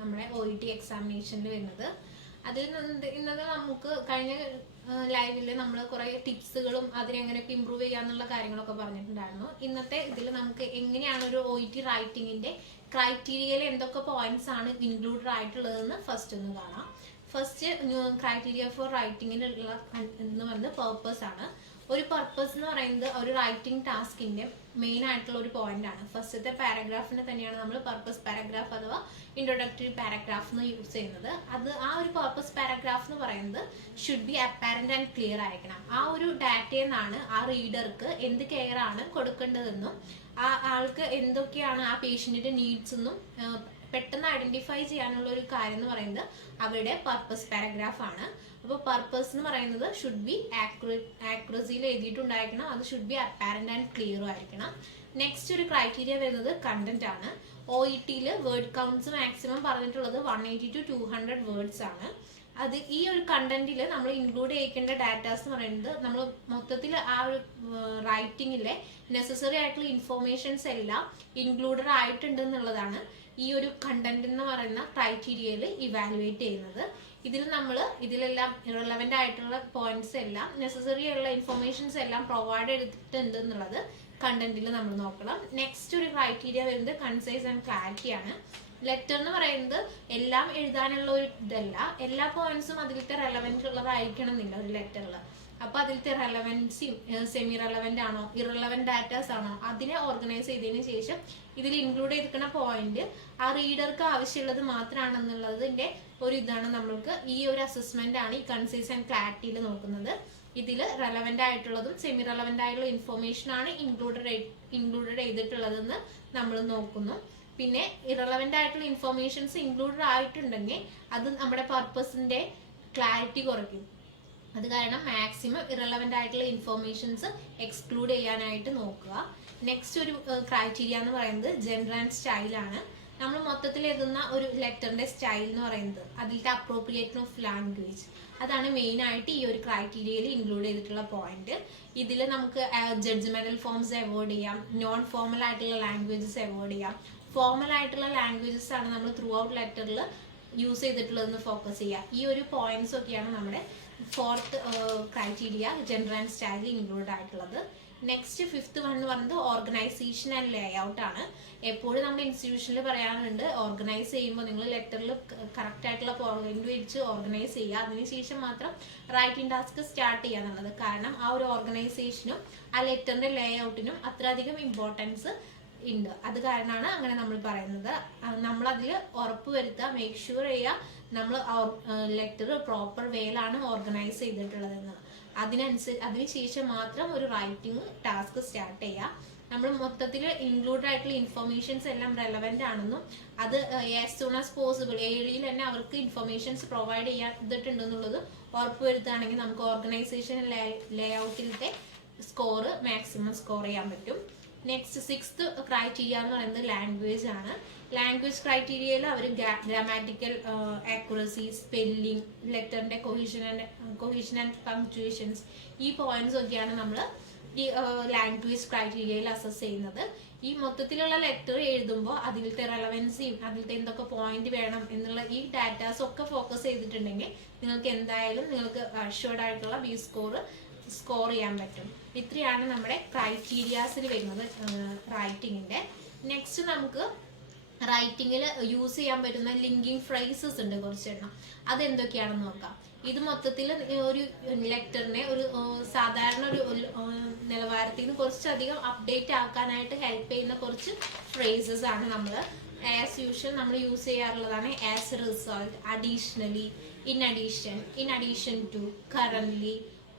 നമ്മുടെ OET എക്സാമിനേഷനിൽ വരുന്നത്. അതിൽ ഇന്നത്തെ നമുക്ക് കഴിഞ്ഞ ലൈവിൽ നമ്മൾ കുറേ ടിപ്സുകളും അതിനെങ്ങനെയൊക്കെ ഇമ്പ്രൂവ് ചെയ്യാന്നുള്ള കാര്യങ്ങളൊക്കെ പറഞ്ഞിട്ടുണ്ടായിരുന്നു. ഇന്നത്തെ ഇതിൽ നമുക്ക് എങ്ങനെയാണ് ഒരു OET റൈറ്റിങ്ങിൻ്റെ ക്രൈറ്റീരിയയിൽ എന്തൊക്കെ പോയിന്റ്സ് ആണ് ഇൻക്ലൂഡഡ് ആയിട്ടുള്ളതെന്ന് ഫസ്റ്റ് ഒന്ന് കാണാം. ഫസ്റ്റ് ക്രൈറ്റീരിയ ഫോർ റൈറ്റിങ്ങിനുള്ള എന്ന് പറയുന്നത് പേർപ്പസ് ആണ്. ഒരു പർപ്പസ് എന്ന് പറയുന്നത് ഒരു റൈറ്റിംഗ് ടാസ്കിന്റെ മെയിൻ ആയിട്ടുള്ള ഒരു പോയിന്റ് ആണ്. ഫസ്റ്റത്തെ പാരഗ്രാഫിനെ തന്നെയാണ് നമ്മൾ പർപ്പസ് പാരഗ്രാഫ് അഥവാ ഇൻട്രൊഡക്ടറി പാരഗ്രാഫ് എന്ന് യൂസ് ചെയ്യുന്നത്. ആ ഒരു പർപ്പസ് പാരഗ്രാഫ് എന്ന് പറയുന്നത് should be apparent and clear ആയിരിക്കണം. ആ ഒരു ഡാറ്റയിൽ നിന്നാണ് ആ റീഡർക്ക് എന്ത് കെയർ ആണ് കൊടുക്കേണ്ടതെന്നും ആ ആൾക്ക് എന്തൊക്കെയാണ് ആ പേഷ്യന്റിന്റെ നീഡ്സ് എന്നും പെട്ടെന്ന് ഐഡന്റിഫൈ ചെയ്യാനുള്ള ഒരു കാര്യം എന്ന് പറയുന്നത് അവരുടെ പർപ്പസ് പാരഗ്രാഫ് ആണ്. അപ്പോൾ പർപ്പസ് എന്ന് പറയുന്നത് ഷുഡ് ബി ആക്യുറസിയിൽ എഴുതിയിട്ടുണ്ടായിരിക്കണം. അത് ഷുഡ് ബി അപ്പാരന്റ് ആൻഡ് ക്ലിയറും ആയിരിക്കണം. നെക്സ്റ്റ് ഒരു ക്രൈറ്റീരിയ വരുന്നത് കണ്ടന്റ് ആണ്. OETയിൽ വേർഡ് കൗണ്ട്സ് മാക്സിമം പറഞ്ഞിട്ടുള്ളത് 180 to 200 വേർഡ്സ് ആണ്. അത് ഈ ഒരു കണ്ടന്റിൽ നമ്മൾ ഇൻക്ലൂഡ് ചെയ്യേണ്ട ഡാറ്റാസ് എന്ന് പറയുന്നത് നമ്മൾ മൊത്തത്തിൽ ആ ഒരു റൈറ്റിങ്ങിലെ നെസസറി ആയിട്ടുള്ള ഇൻഫോർമേഷൻസ് എല്ലാം ഇൻക്ലൂഡഡ് ആയിട്ടുണ്ട് എന്നുള്ളതാണ് ഈ ഒരു കണ്ടന്റ് എന്ന് പറയുന്ന ക്രൈറ്റീരിയയിൽ ഇവാലുവേറ്റ് ചെയ്യുന്നത്. ഇതിലെല്ലാം ഇറലവൻ്റ് ആയിട്ടുള്ള പോയിന്റ്സ് എല്ലാം നെസസറി ആയിട്ടുള്ള ഇൻഫർമേഷൻസ് എല്ലാം പ്രൊവൈഡ് ചെയ്തിട്ടുണ്ട് എന്നുള്ളത് കണ്ടന്റിൽ നമ്മൾ നോക്കണം. നെക്സ്റ്റ് ഒരു ക്രൈറ്റീരിയ വരുന്നത് കൺസൈസ് ആൻഡ് ക്ലാരിറ്റി ആണ്. ലെറ്റർ എന്ന് പറയുന്നത് എല്ലാം എഴുതാനുള്ള ഒരു ഇതല്ല, എല്ലാ പോയിന്റ്സും അതിലത്തെ റെലവൻറ്റ് ഉള്ളതായിരിക്കണം എന്നില്ല ഒരു ലെറ്ററിൽ. അപ്പൊ അതിലത്തെ റെലവൻസിയും സെമി റെലവൻ്റ് ആണോ ഇറലവൻ്റ് ഡാറ്റാസ് ആണോ അതിനെ ഓർഗനൈസ് ചെയ്തതിന് ശേഷം ഇതിൽ ഇൻക്ലൂഡ് ചെയ്തിരിക്കുന്ന പോയിന്റ് ആ റീഡർക്ക് ആവശ്യമുള്ളത് മാത്രമാണെന്നുള്ളതിന്റെ ഒരു ഇതാണ് നമ്മൾക്ക് ഈ ഒരു അസസ്മെന്റ് ആണ് ഈ കൺസൈസ് ആൻഡ് ക്ലാരിറ്റിയിൽ നോക്കുന്നത്. ഇതിൽ റെലവൻ്റ് ആയിട്ടുള്ളതും സെമി റെലവൻ്റ് ആയിട്ടുള്ള ഇൻഫർമേഷൻ ആണ് ഇൻക്ലൂഡഡ് ചെയ്തിട്ടുള്ളതെന്ന് നമ്മൾ നോക്കുന്നു. പിന്നെ ഇറലവൻ്റ് ആയിട്ടുള്ള ഇൻഫർമേഷൻസ് ഇൻക്ലൂഡഡ് ആയിട്ടുണ്ടെങ്കിൽ അത് നമ്മുടെ പർപ്പസിന്റെ ക്ലാരിറ്റി കുറയ്ക്കും. അത് കാരണം മാക്സിമം ഇറലവൻ്റ് ആയിട്ടുള്ള ഇൻഫർമേഷൻസ് എക്സ്ക്ലൂഡ് ചെയ്യാനായിട്ട് നോക്കുക. നെക്സ്റ്റ് ഒരു ക്രൈറ്റീരിയ എന്ന് പറയുന്നത് ജെൻഡർ ആൻഡ് സ്റ്റൈലാണ്. നമ്മൾ മൊത്തത്തിൽ എഴുതുന്ന ഒരു ലെറ്ററിന്റെ സ്റ്റൈൽ എന്ന് പറയുന്നത് അതിലത്തെ അപ്രോപ്രിയേഷൻ ഓഫ് ലാംഗ്വേജ് അതാണ് മെയിൻ ആയിട്ട് ഈ ഒരു ക്രൈറ്റീരിയയിൽ ഇൻക്ലൂഡ് ചെയ്തിട്ടുള്ള പോയിന്റ്. ഇതിൽ നമുക്ക് ജഡ്ജ്മെന്റൽ ഫോംസ് അവോയ്ഡ് ചെയ്യാം, നോൺ ഫോർമൽ ആയിട്ടുള്ള ലാംഗ്വേജസ് അവോയ്ഡ് ചെയ്യാം. ഫോർമൽ ആയിട്ടുള്ള ലാംഗ്വേജസ് ആണ് നമ്മൾ ത്രൂ ഔട്ട് ലെറ്ററിൽ യൂസ് ചെയ്തിട്ടുള്ളതെന്ന് ഫോക്കസ് ചെയ്യുക. ഈ ഒരു പോയിന്റ്സ് ഒക്കെയാണ് നമ്മുടെ fourth criteria gender and style include ആയിട്ടുള്ളത്. നെക്സ്റ്റ് ഫിഫ്ത്ത് വൺ എന്ന് പറയുന്നത് ഓർഗനൈസേഷൻ ആൻഡ് ലേ ഔട്ട് ആണ്. എപ്പോഴും നമ്മുടെ ഇൻസ്റ്റിറ്റ്യൂഷനിൽ പറയാറുണ്ട് ഓർഗനൈസ് ചെയ്യുമ്പോൾ നിങ്ങൾ ലെറ്ററിൽ കറക്റ്റ് ആയിട്ടുള്ള പോയിന്റ് വെച്ച് ഓർഗനൈസ് ചെയ്യുക, അതിനുശേഷം മാത്രം റൈറ്റിംഗ് ടാസ്ക് സ്റ്റാർട്ട് ചെയ്യുക എന്നുള്ളത്. കാരണം ആ ഒരു ഓർഗനൈസേഷനും ആ ലെറ്ററിന്റെ ലേ ഔട്ടിനും അത്രയധികം ഇമ്പോർട്ടൻസ് ഉണ്ട്. അത് കാരണമാണ് അങ്ങനെ നമ്മൾ പറയുന്നത്. നമ്മളതിൽ ഉറപ്പ് വരുത്തുക, മേക്ക് ഷുവർ ചെയ്യുക നമ്മൾ ലെറ്റർ പ്രോപ്പർ വേയിലാണ് ഓർഗനൈസ് ചെയ്തിട്ടുള്ളതെന്ന്. അതിനുശേഷം മാത്രം ഒരു റൈറ്റിംഗ് ടാസ്ക് സ്റ്റാർട്ട് ചെയ്യുക. നമ്മൾ മൊത്തത്തിൽ ഇൻക്ലൂഡ് ആയിട്ടുള്ള ഇൻഫർമേഷൻസ് എല്ലാം റെലവെന്റ് ആണെന്നും അത് ആസ് സൂൺ ആസ് പോസിബിൾ ഏരിയയിൽ തന്നെ അവർക്ക് ഇൻഫർമേഷൻസ് പ്രൊവൈഡ് ചെയ്തിട്ടുണ്ടെന്നുള്ളത് ഉറപ്പ് വരുത്തുകയാണെങ്കിൽ നമുക്ക് ഓർഗനൈസേഷൻ ലേ ഔട്ടിലത്തെ സ്കോർ മാക്സിമം സ്കോർ ചെയ്യാൻ പറ്റും. നെക്സ്റ്റ് സിക്സ്ത് ക്രൈറ്റീരിയ എന്ന് പറയുന്നത് ലാംഗ്വേജ് ആണ്. ലാംഗ്വേജ് ക്രൈറ്റീരിയയിൽ അവർ ഗ്രാമാറ്റിക്കൽ ആക്യുറസി, സ്പെല്ലിംഗ്, ലെറ്ററിന്റെ കൊഹീഷൻ ആൻഡ് പങ്ക്ച്വേഷൻസ് ഈ പോയിന്റ്സ് ഒക്കെയാണ് നമ്മൾ ഈ ലാംഗ്വേജ് ക്രൈറ്റീരിയയിൽ അസസ് ചെയ്യുന്നത്. ഈ മൊത്തത്തിലുള്ള ലെറ്റർ എഴുതുമ്പോൾ അതിലത്തെ റെലവൻസിയും അതിലത്തെ എന്തൊക്കെ പോയിന്റ് വേണം എന്നുള്ള ഈ ഡാറ്റാസ് ഒക്കെ ഫോക്കസ് ചെയ്തിട്ടുണ്ടെങ്കിൽ നിങ്ങൾക്ക് എന്തായാലും നിങ്ങൾക്ക് അഷ്യൂർഡ് ആയിട്ടുള്ള ബി സ്കോർ ചെയ്യാൻ പറ്റും. ഇത്രയാണ് നമ്മുടെ ക്രൈറ്റീരിയാസിൽ വരുന്നത് റൈറ്റിങ്ങിന്റെ. നെക്സ്റ്റ് നമുക്ക് റൈറ്റിങ്ങിൽ യൂസ് ചെയ്യാൻ പറ്റുന്ന ലിങ്കിങ് ഫ്രേസസ് ഉണ്ട് കുറച്ചെണ്ണം. അതെന്തൊക്കെയാണെന്ന് നോക്കാം. ഇത് മൊത്തത്തിൽ ഒരു ലെറ്ററിനെ ഒരു സാധാരണ ഒരു നിലവാരത്തിൽ നിന്ന് കുറച്ചധികം അപ്ഡേറ്റ് ആക്കാനായിട്ട് ഹെൽപ്പ് ചെയ്യുന്ന കുറച്ച് ഫ്രേസസ് ആണ് നമ്മൾ ആസ് യൂഷ്വൽ നമ്മൾ യൂസ് ചെയ്യാറുള്ളതാണ്. As a result, additionally, in addition to, currently,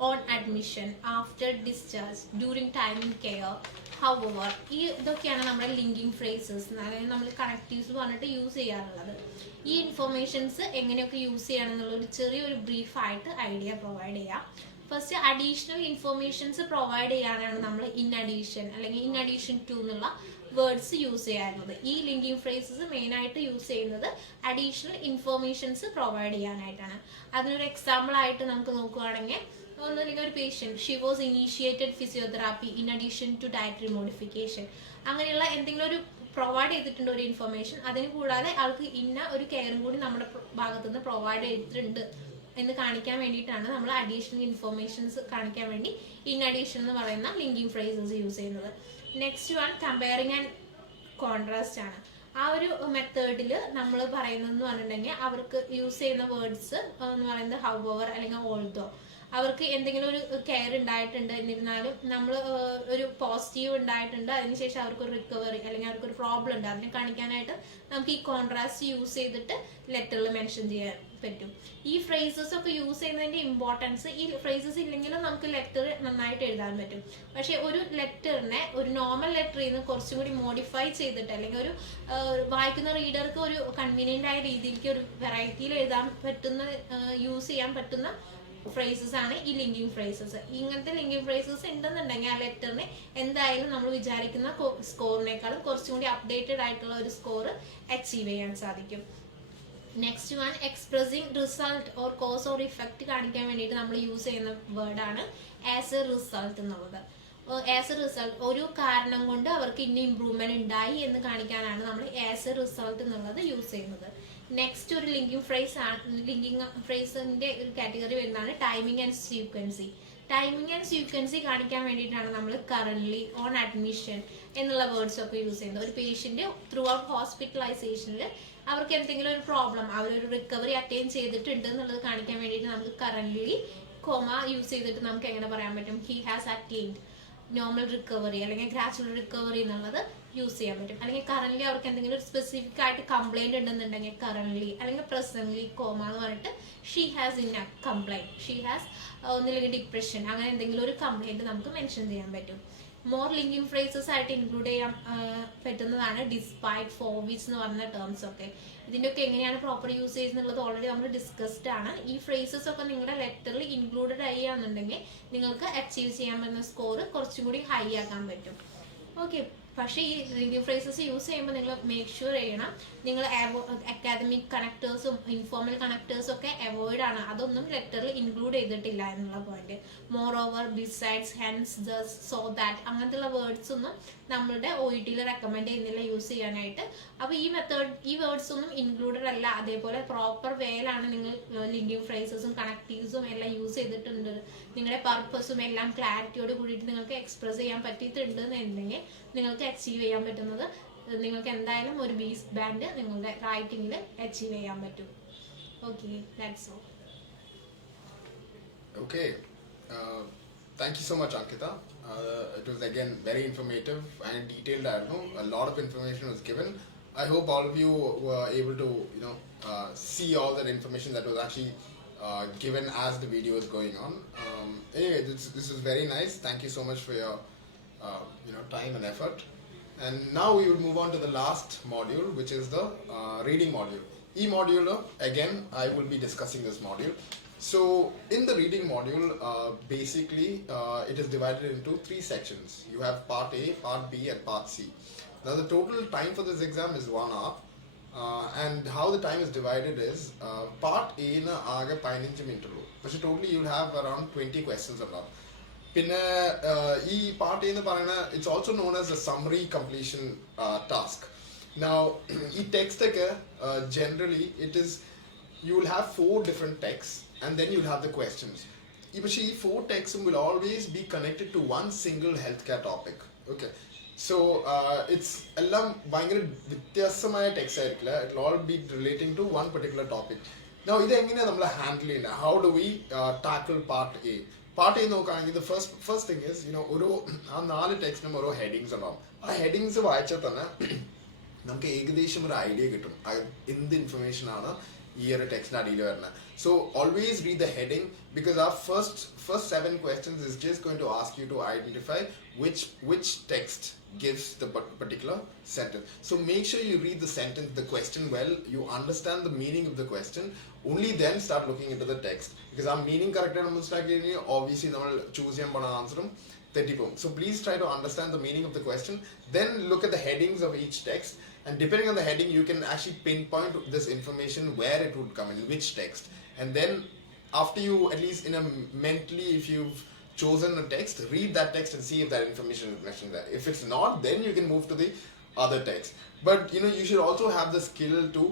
on admission, after discharge, during time in care, however. ഈ ഇതൊക്കെയാണ് നമ്മുടെ ലിങ്കിങ് ഫ്രേസസ്, അതായത് നമ്മൾ കണക്റ്റീവ്സ് പറഞ്ഞിട്ട് യൂസ് ചെയ്യാറുള്ളത്. ഈ ഇൻഫർമേഷൻസ് എങ്ങനെയൊക്കെ യൂസ് ചെയ്യണം എന്നുള്ള ഒരു ചെറിയൊരു ബ്രീഫായിട്ട് ഐഡിയ പ്രൊവൈഡ് ചെയ്യാം. ഫസ്റ്റ് അഡീഷണൽ ഇൻഫർമേഷൻസ് പ്രൊവൈഡ് ചെയ്യാനാണ് നമ്മൾ ഇൻ അഡീഷൻ അല്ലെങ്കിൽ ഇൻ അഡീഷൻ ടു എന്നുള്ള വേർഡ്സ് യൂസ് ചെയ്യാറുള്ളത്. ഈ ലിങ്കിങ് ഫ്രേസസ് മെയിൻ ആയിട്ട് യൂസ് ചെയ്യുന്നത് അഡീഷണൽ ഇൻഫർമേഷൻസ് പ്രൊവൈഡ് ചെയ്യാനായിട്ടാണ്. അതിനൊരു എക്സാമ്പിൾ ആയിട്ട് നമുക്ക് നോക്കുകയാണെങ്കിൽ ഒന്നുമില്ലെങ്കിൽ ഒരു patient she was initiated physiotherapy in addition to dietary modification, അങ്ങനെയുള്ള എന്തെങ്കിലും ഒരു പ്രൊവൈഡ് ചെയ്തിട്ടുണ്ട് ഒരു ഇൻഫർമേഷൻ, അതിന് കൂടാതെ ആൾക്ക് ഇന്ന ഒരു കെയറും കൂടി നമ്മുടെ ഭാഗത്തുനിന്ന് പ്രൊവൈഡ് ചെയ്തിട്ടുണ്ട് എന്ന് കാണിക്കാൻ വേണ്ടിയിട്ടാണ് നമ്മൾ അഡീഷണൽ ഇൻഫർമേഷൻസ് കാണിക്കാൻ വേണ്ടി ഇൻ അഡീഷൻ എന്ന് പറയുന്ന ലിങ്കിങ് ഫ്രേസസ് യൂസ് ചെയ്യുന്നത്. Next one comparing and contrast ആണ്. ആ ഒരു മെത്തേഡിൽ നമ്മൾ പറയുന്നതെന്ന് പറഞ്ഞിട്ടുണ്ടെങ്കിൽ അവർക്ക് യൂസ് ചെയ്യുന്ന വേർഡ്സ് എന്ന് പറയുന്നത് ഹൗവർ അല്ലെങ്കിൽ ഓൾദോ. അവർക്ക് എന്തെങ്കിലും ഒരു കെയർ ഉണ്ടായിട്ടുണ്ട് എന്നിരുന്നാലും നമ്മൾ ഒരു പോസിറ്റീവ് ഉണ്ടായിട്ടുണ്ട്, അതിനുശേഷം അവർക്കൊരു റിക്കവറി അല്ലെങ്കിൽ അവർക്കൊരു പ്രോബ്ലം ഉണ്ട്, അതിനെ കാണിക്കാനായിട്ട് നമുക്ക് ഈ കോൺട്രാസ്റ്റ് യൂസ് ചെയ്തിട്ട് ലെറ്ററിൽ മെൻഷൻ ചെയ്യാൻ പറ്റും. ഈ ഫ്രേസസ് ഒക്കെ യൂസ് ചെയ്യുന്നതിന്റെ ഇമ്പോർട്ടൻസ്, ഈ ഫ്രേസസ് ഇല്ലെങ്കിലും നമുക്ക് ലെറ്റർ നന്നായിട്ട് എഴുതാൻ പറ്റും. പക്ഷെ ഒരു ലെറ്ററിനെ ഒരു നോർമൽ ലെറ്ററിൽ നിന്ന് കുറച്ചും കൂടി മോഡിഫൈ ചെയ്തിട്ട് അല്ലെങ്കിൽ ഒരു വായിക്കുന്ന റീഡർക്ക് ഒരു കൺവീനിയന്റ് ആയ രീതിയിലേക്ക് ഒരു വെറൈറ്റിയിൽ എഴുതാൻ പറ്റുന്ന യൂസ് ചെയ്യാൻ പറ്റുന്ന ഫ്രേസസ് ആണ് ഈ ലിങ്കിങ് ഫ്രേസസ്. ഇങ്ങനത്തെ ലിങ്കിങ് ഫ്രേസസ് ഉണ്ടെന്നുണ്ടെങ്കിൽ ആ ലെറ്ററിന് എന്തായാലും നമ്മൾ വിചാരിക്കുന്ന സ്കോറിനേക്കാളും കുറച്ചും കൂടി അപ്ഡേറ്റഡ് ആയിട്ടുള്ള ഒരു സ്കോർ അച്ചീവ് ചെയ്യാൻ സാധിക്കും. Next one expressing result or cause or effect കാണിക്കാൻ വേണ്ടിയിട്ട് നമ്മൾ യൂസ് ചെയ്യുന്ന വേർഡാണ് ആസ് എ റിസൾട്ട് എന്നുള്ളത്. ആസ് എ റിസൾട്ട് ഒരു കാരണം കൊണ്ട് അവർക്ക് ഇന്ന ഇംപ്രൂവ്മെന്റ് ഉണ്ടായി എന്ന് കാണിക്കാനാണ് നമ്മൾ ആസ് എ റിസൾട്ട് എന്നുള്ളത് യൂസ് ചെയ്യുന്നത്. നെക്സ്റ്റ് ഒരു ലിങ്കിങ് ഫ്രേസിന്റെ ഒരു കാറ്റഗറി വരുന്നതാണ് ടൈമിംഗ് ആൻഡ് സീക്വൻസി. ടൈമിംഗ് ആൻഡ് സീക്വൻസി കാണിക്കാൻ വേണ്ടിയിട്ടാണ് നമ്മൾ കറന്റ്ലി, ഓൺ അഡ്മിഷൻ എന്നുള്ള വേർഡ്സ് ഒക്കെ യൂസ് ചെയ്യുന്നത്. ഒരു പേഷ്യന്റ് ത്രൂ ഔട്ട് ഹോസ്പിറ്റലൈസേഷനിൽ അവർക്ക് എന്തെങ്കിലും ഒരു പ്രോബ്ലം, അവരൊരു റിക്കവറി അറ്റൈൻ ചെയ്തിട്ടുണ്ട് എന്നുള്ളത് കാണിക്കാൻ വേണ്ടിയിട്ട് നമുക്ക് കറന്റ്ലി കോമ യൂസ് ചെയ്തിട്ട് നമുക്ക് എങ്ങനെ പറയാൻ പറ്റും? He has attained normal recovery അല്ലെങ്കിൽ ഗ്രാജുവൽ റിക്കവറി എന്നുള്ളത് യൂസ് ചെയ്യാൻ പറ്റും. അല്ലെങ്കിൽ കറന്റ്ലി അവർക്ക് എന്തെങ്കിലും ഒരു സ്പെസിഫിക് ആയിട്ട് കംപ്ലൈന്റ് ഉണ്ടെന്നുണ്ടെങ്കിൽ കറന്റ്ലി അല്ലെങ്കിൽ പ്രസന്റ്ലി കോമ എന്ന് പറഞ്ഞിട്ട് she has in A complaint, she has ഒന്നില്ലെങ്കിൽ ഡിപ്രഷൻ, അങ്ങനെ എന്തെങ്കിലും ഒരു കംപ്ലൈന്റ് നമുക്ക് മെൻഷൻ ചെയ്യാൻ പറ്റും. മോർ ലിങ്കിങ് ഫ്രേസസ് ആയിട്ട് ഇൻക്ലൂഡ് ചെയ്യാൻ പറ്റുന്നതാണ് ഡിസ്പൈറ്റ്, ഫോർ വിച്ച് എന്ന് പറഞ്ഞ ടേംസ് ഒക്കെ. ഇതിൻ്റെയൊക്കെ എങ്ങനെയാണ് പ്രോപ്പർ യൂസ് ചെയ്യുന്നത് ഓൾറെഡി നമ്മൾ ഡിസ്കസ്ഡ് ആണ്. ഈ ഫ്രേസസ് ഒക്കെ നിങ്ങളുടെ ലെറ്ററിൽ ഇൻക്ലൂഡഡ് ആണെന്നുണ്ടെങ്കിൽ നിങ്ങൾക്ക് അച്ചീവ് ചെയ്യാൻ പറ്റുന്ന സ്കോർ കുറച്ചും കൂടി ഹൈ ആക്കാൻ പറ്റും. ഓക്കെ, പക്ഷേ ഈ ലിങ്കിങ് ഫ്രേസസ് യൂസ് ചെയ്യുമ്പോൾ നിങ്ങൾ മേക്ക് ഷുവർ ചെയ്യണം നിങ്ങൾ അക്കാദമിക് കണക്ടേഴ്സും ഇൻഫോർമൽ കണക്ടേഴ്സും ഒക്കെ അവോയ്ഡ് ആണ്. അതൊന്നും ലെറ്ററിൽ ഇൻക്ലൂഡ് ചെയ്തിട്ടില്ല എന്നുള്ള point. Moreover, besides, hence, thus, so that അങ്ങനത്തെ വേർഡ്സ് ഒന്നും നമ്മളുടെ OET റെക്കമെൻഡ് ചെയ്യുന്നില്ല യൂസ് ചെയ്യാനായിട്ട്. അപ്പോൾ ഈ വേർഡ്സ് ഒന്നും ഇൻക്ലൂഡഡ് അല്ല. അതേപോലെ പ്രോപ്പർ വേയിലാണ് നിങ്ങൾ ലിങ്കിങ് ഫ്രേസസും കണക്റ്റീവ്സും എല്ലാം യൂസ് ചെയ്തിട്ടുണ്ട്, നിങ്ങളുടെ പർപ്പസും എല്ലാം ക്ലാരിറ്റിയോട് കൂടിയിട്ട് നിങ്ങൾക്ക് എക്സ്പ്രസ് ചെയ്യാൻ പറ്റിയിട്ടുണ്ട് എന്നുണ്ടെങ്കിൽ നിങ്ങൾക്ക് അച്ചീവ് ചെയ്യാൻ പറ്റുന്നത്, നിങ്ങൾക്ക് എന്തായാലും ഒരു ബീസ് ബാൻഡ് നിങ്ങളുടെ റൈറ്റിംഗിൽ അച്ചീവ് ചെയ്യാൻ പറ്റും. Okay, that's all. Okay, thank you so much, Ankita. It was again very informative and detailed. I know a lot of information was given. I hope all of you were able to, see all that information that was actually given as the video is going on. Anyway, this is very nice. Thank you so much for your time and effort. And now we will move on to the last module, which is the reading module. E-module, again, I will be discussing this module. So, in the reading module, basically, it is divided into 3 sections. You have part A, part B, and part C. Now, the total time for this exam is 1 hour. And how the time is divided is, part A na aga 15 minutes. But totally, you'll have around 20 questions about. Pinna, e part A na parana, it's also known as a summary completion task. Now, e text generally, it is, you will have 4 different texts. And then you'll have the questions. But see, 4 texts will always be connected to one single healthcare topic. Okay. So it's എല്ലാം ഭയങ്കര വ്യത്യസ്തമായ ടെക്സ്റ്റ് ആയിരിക്കില്ല. It will all be relating to one particular topic. Now ഇത് എങ്ങനെയാണ് നമ്മൾ ഹാൻഡിൽ ചെയ്യുന്നത്? How do we tackle part A? Part A നോക്കുകയാണെങ്കിൽ the first thing is, ഓരോ ആ 4 ടെക്സ്റ്റിനും ഓരോ ഹെഡിങ്സ് ഉണ്ടാവും. ആ ഹെഡിങ്സ് വായിച്ചാൽ തന്നെ നമുക്ക് ഏകദേശം ഒരു ഐഡിയ കിട്ടും എന്ത് ഇൻഫർമേഷൻ ആണ് ഈ ഒരു ടെക്സ്റ്റിന് അടിയിൽ വരുന്നത്. So always read the heading, because our first 7 questions is just going to ask you to identify which text gives the particular sentence. So make sure you read the sentence, the question well, you understand the meaning of the question, only then start looking into the text. Because our meaning correct and obviously we choose the answer. So please try to understand the meaning of the question, then look at the headings of each text, and depending on the heading you can actually pinpoint this information where it would come in, which text. And then after you, at least mentally, if you've chosen a text, read that text and see if that information is mentioned there. If it's not, then you can move to the other text. But you should also have the skill to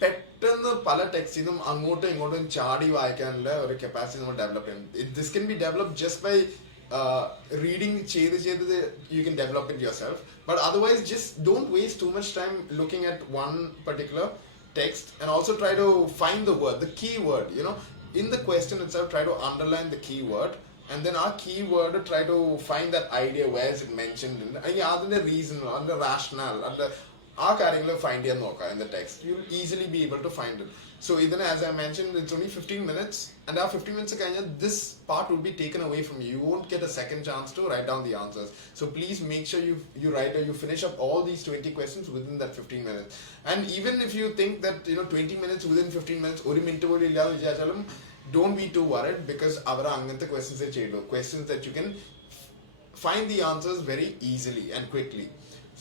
പെട്ടെന്ന് പല ടെക്സ്റ്റിനും അങ്ങോട്ടും ഇങ്ങോട്ടും ചാടി വായിക്കാനുള്ള ഒരു കപ്പാസിറ്റി നമ്മൾ ഡെവലപ്പ് ചെയ്യണം. This can be developed just by reading ചെയ്ത് you can develop it yourself. But otherwise, just don't waste too much time looking at one particular text, and also try to find the word, the key word. In the question itself, try to underline the key word, and then our key word, try to find that idea, where is it mentioned in the reason and the rationale and the find in the text. You'll easily be able to find it. So even as I mentioned, it's only 15 minutes, and after 15 minutes this part will be taken away from you. You won't get a second chance to write down the answers. So please make sure you write or you finish up all these 20 questions within that 15 minutes. And even if you think that 20 minutes within 15 minutes ഒരു മിനിറ്റ് പോലും ഇല്ലാതെ വിചാരിച്ചാലും don't be too worried, because അവർ അങ്ങനത്തെ questions that you can find the answers very easily and quickly.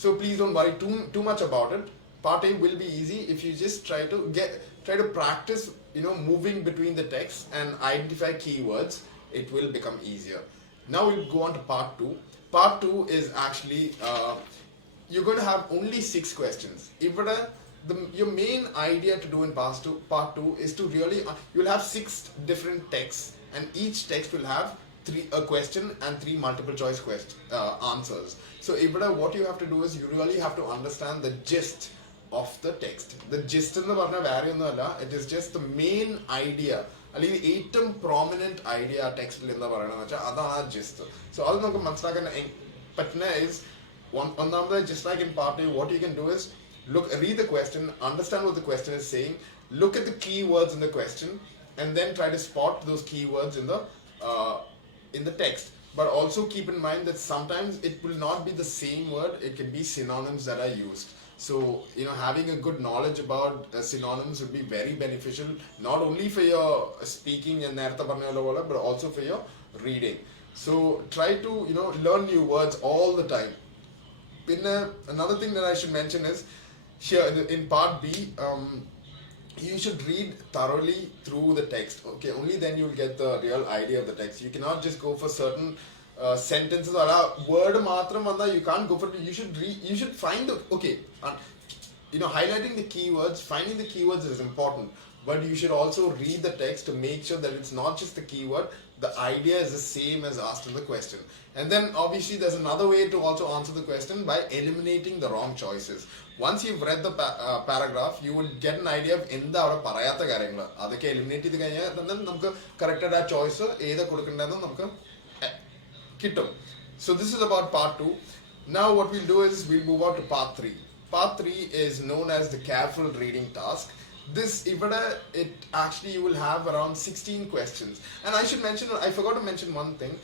So please don't worry too much about it. Part A will be easy if you just try to practice, moving between the text and identify keywords. It will become easier. Now we'll go on to part 2. Part 2 is actually you're going to have only 6 questions. If your main idea to do in part two is to really, you'll have 6 different texts, and each text will have a question and 3 multiple choice answers. So what you have to do is you really have to understand the gist of the text. The gist എന്ന് പറഞ്ഞാൽ വേറെ ഒന്നുമല്ല, it is just the main idea, അല്ലെങ്കിൽ ഏറ്റവും prominent idea ആ ടെക്സ്റ്റിൽ എന്താ പറയണമെന്ന് വെച്ചാൽ അതാണ് ആ gist. So അത് നമുക്ക് മനസ്സിലാക്കാൻ പറ്റുന്ന is ഒന്നാമത്, just like in part A, what you can do is read the question, understand what the question is saying, look at the keywords in the question, and then try to spot those keywords in the text. But also keep in mind that sometimes it will not be the same word, it can be synonyms that are used. So, having a good knowledge about synonyms would be very beneficial, not only for your speaking and but also for your reading. So, try to, learn new words all the time. Another thing that I should mention is, here in part B, you should read thoroughly through the text. Okay, only then you'll get the real idea of the text. You cannot just go for certain sentences or a word matram vanda, you can't go for it. You should find highlighting the keywords, finding the keywords is important, but you should also read the text to make sure that it's not just the keyword, the idea is the same as asked in the question. And then obviously there's another way to also answer the question by eliminating the wrong choices. Once you've read the paragraph, you will get an idea of എന്താ അവിടെ പറയാത്ത കാര്യങ്ങൾ, അതൊക്കെ എലിമിനേറ്റ് ചെയ്ത് കഴിഞ്ഞാൽ തന്നെ നമുക്ക് കറക്റ്റഡ് ആ ചോയ്സ് ഏതാ കൊടുക്കേണ്ടതെന്ന് നമുക്ക് കിട്ടും. So this is about part 2. Now what we'll do is we'll move on to part 3. Part 3 is known as the careful reading task. It actually, you will have around 16 questions. And I forgot to mention one thing.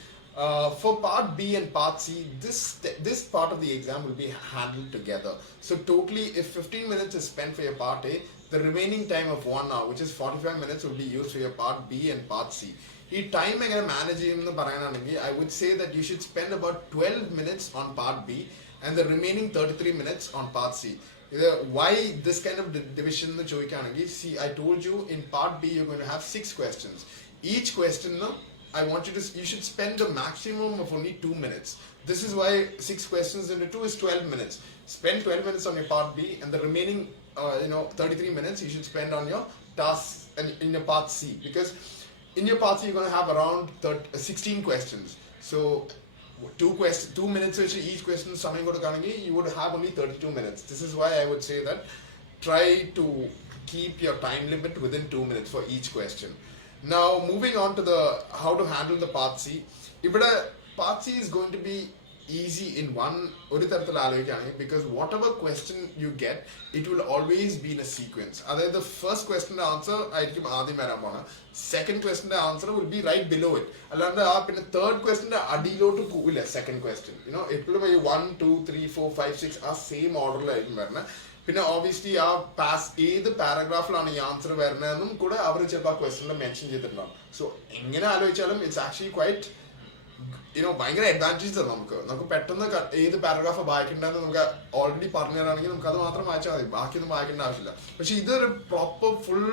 For part B and part C, this part of the exam will be handled together. So totally, if 15 minutes is spent for your part A, the remaining time of 1 hour, which is 45 minutes, will be used for your part B and part C. This time manage I would say that you should spend about 12 minutes on part B and the remaining 33 minutes on part C. Why this kind of division? See, I told you in part B you're going to have 6 questions. Each question, you should spend a maximum of only 2 minutes. This is why 6 questions into 2 is 12 minutes. Spend 12 minutes on your part B, and the remaining 33 minutes you should spend on your tasks and in your part C, because in your part C you're going to have around 16 questions. So 2 minutes each question, you would have only 32 minutes. This is why I would say that try to keep your time limit within 2 minutes for each question. Now moving on to how to handle the part C. Part C is going to be easy in because whatever question you get, it will always be in a sequence. The first question answer, second question answer will be right below it. Third question second question. It will be 1, 2, 3, 4, 5, 6 same order. Obviously ഏത് പാരഗ്രാഫിലാണ് ഈ ആൻസർ വരുന്നതെന്നും കൂടെ അവർ ചിലപ്പോൾ ആ ക്വസ്റ്റനിൽ മെൻഷൻ ചെയ്തിട്ടുണ്ടാവും. സോ എങ്ങനെ ആലോചിച്ചാലും ഇറ്റ്സ് ആക്ച്വലി ക്വൈറ്റ് ഭയങ്കര അഡ്വാൻറ്റേജ് ആണ്. നമുക്ക് പെട്ടെന്ന് ഏത് പാരഗ്രാഫ് വായിക്കേണ്ടതെന്ന് നമുക്ക് ഓൾറെഡി പറഞ്ഞു തരാണെങ്കിൽ നമുക്ക് അത് മാത്രം വായിച്ചാൽ മതി, ബാക്കിയൊന്നും വായിക്കേണ്ട ആവശ്യമില്ല. പക്ഷെ ഇതൊരു പ്രോപ്പർ ഫുൾ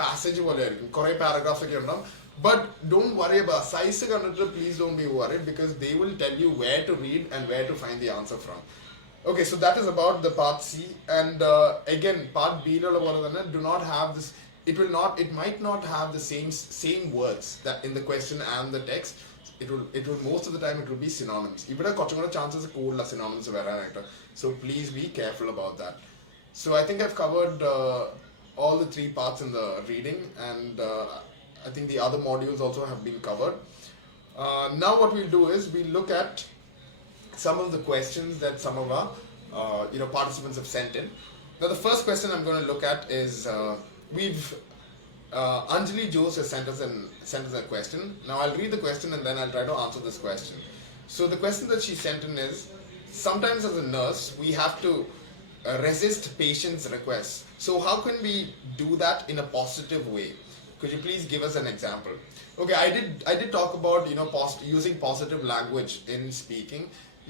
പാസേജ് പോലെ ആയിരിക്കും, കുറെ പാരഗ്രാഫ്സ് ഒക്കെ ഉണ്ടാവും. But don't worry about size കണ്ടിട്ട് please don't be worried, because they will tell you where to read and where to find the answer from. Okay, so that is about the part C, and again part B do not have this. It might not have the same words that in the question and the text. It will most of the time it will be synonyms. Even chances are synonyms varanayittu. So please be careful about that. So I think I've covered all the 3 parts in the reading, and I think the other modules also have been covered. Now what we'll do is we'll look at some of the questions that some of our participants have sent in. Now the first question I'm going to look at is Anjali Jose has sent us a question. Now I'll read the question and then I'll try to answer this question. So the question that she sent in is, sometimes as a nurse we have to resist patients' requests. So how can we do that in a positive way? Could you please give us an example? Okay, I did talk about using positive language in speaking.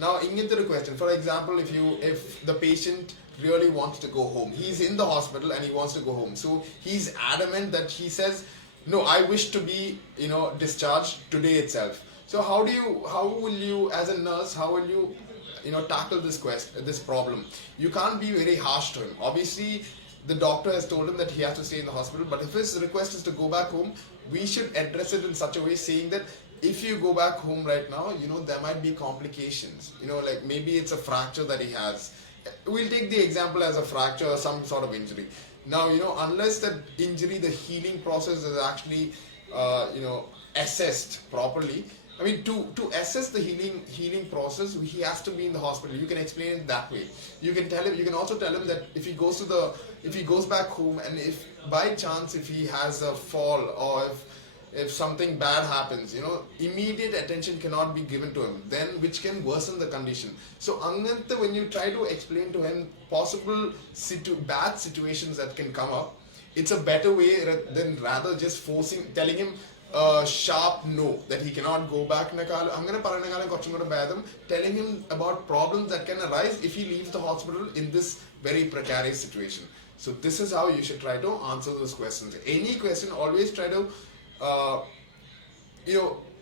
Now, into the question, for example, if the patient really wants to go home, he's in the hospital and he wants to go home, so he's adamant that he says, no, I wish to be discharged today itself. So how will you as a nurse, how will you tackle this problem? You can't be very harsh to him. Obviously the doctor has told him that he has to stay in the hospital, but if his request is to go back home, we should address it in such a way saying that if you go back home right now, there might be complications. Like maybe it's a fracture that he has. We'll take the example as a fracture or some sort of injury. Now, unless that injury, the healing process is actually, assessed properly. I mean, to assess the healing process, he has to be in the hospital. You can explain it that way. You can also tell him that if he goes back home, and if by chance if he has a fall, or if something bad happens, immediate attention cannot be given to him, then which can worsen the condition. So when you try to explain to him possible bad situations that can come up, it's a better way than rather just telling him sharp no, that he cannot go back. Telling him about problems that can arise if he leaves the hospital in this very precarious situation. So this is how you should try to answer those questions. Any question, always try to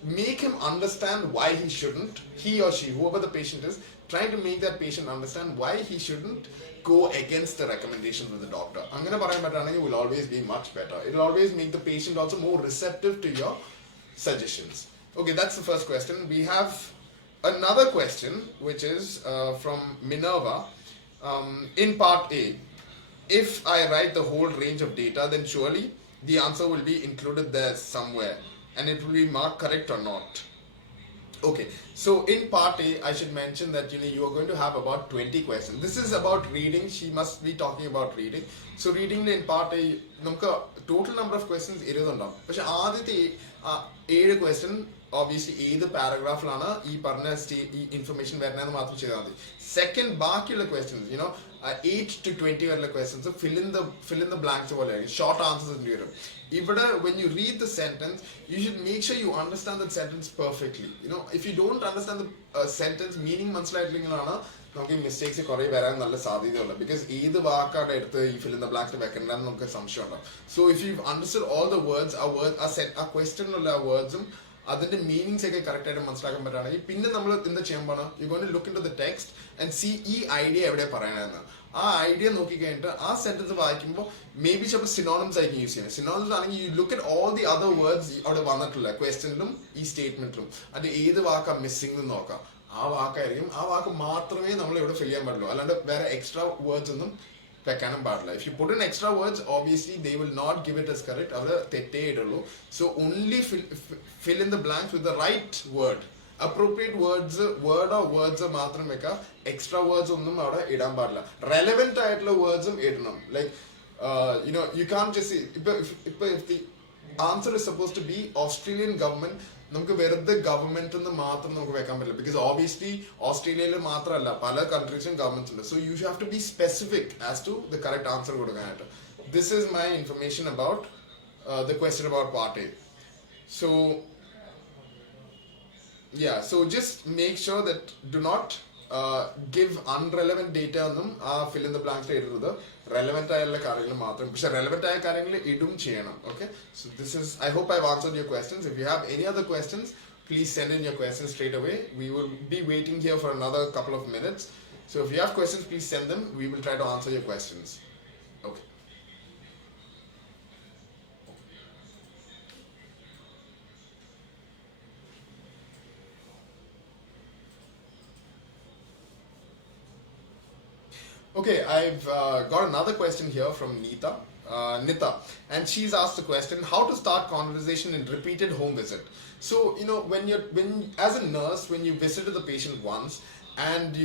make him understand why he shouldn't, he or she, whoever the patient is, trying to make that patient understand why he shouldn't go against the recommendations of the doctor. It will always be much better. It will always make the patient also more receptive to your suggestions. Okay, that's the first question. We have another question, which is from Minerva. In part A, if I write the whole range of data, then surely the answer will be included there somewhere, and it will be marked correct or not. Okay, so in part A, I should mention that you are going to have about 20 questions. This is about reading. She must be talking about reading. So reading in part A, total number of questions is 20. But the question, obviously, the paragraph information. Second, questions, 8 to 20 questions. So fill in the blanks, short answers. When you read the sentence, you should make sure you understand that sentence perfectly. If you don't understand the sentence meaning, mistakes because either you fill in the blanks. So if you've understood all the words, a question or words, the meanings are correct. You're going to look into the text and see the idea. Idea sentence maybe synonyms I can use. Synonyms you look at all the other words question statement and the missing extra words if you put in extra words, obviously they will not give it as correct. So only fill in the blanks with the right word. Appropriate words, word or words are extra words relevant words like you can't just say if the answer is supposed to be Australian government, the government because obviously Australia pala countries and governments, so you have to be specific as to the correct answer. This is my information about the question about part A. So yeah, so just make sure that do not give unrelevant data on them. Fill in the blanks relevant relevant okay, so this is, I hope I've answered your questions. If you have any other questions, please send in your questions straight away. We will be waiting here for another couple of minutes. So if you have questions, please send them. We will try to answer your questions. Okay. Okay, I've got another question here from Nita, and she's asked the question: how to start conversation in repeated home visit. So when as a nurse, when you visited the patient once, and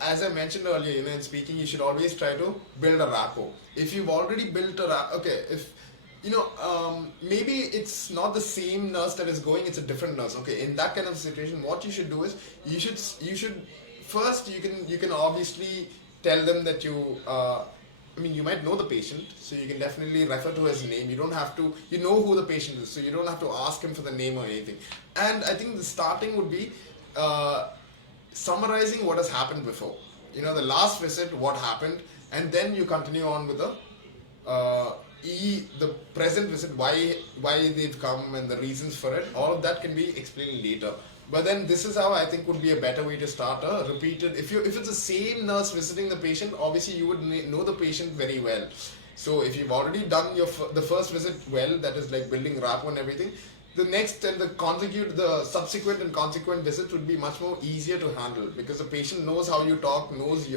as I mentioned earlier, in speaking, you should always try to build a rapport. If you've already built a rapport, okay, if maybe it's not the same nurse that is going, it's a different nurse. Okay, in that kind of situation, what you should do is you should first you can obviously tell them that you might know the patient, so you can definitely refer to his name. You don't have to, know who the patient is, so you don't have to ask him for the name or anything. And I think the starting would be summarizing what has happened before. The last visit, what happened, and then you continue on with the present visit, why they've come and the reasons for it. All of that can be explained later. But then this is how I think would be a better way to start a repeated. If it's the same nurse visiting the patient, obviously you would know the patient very well. So if you've already done the first visit well, that is like building rapport and everything, the next and the subsequent and consequent visits would be much more easier to handle, because the patient knows how you talk, knows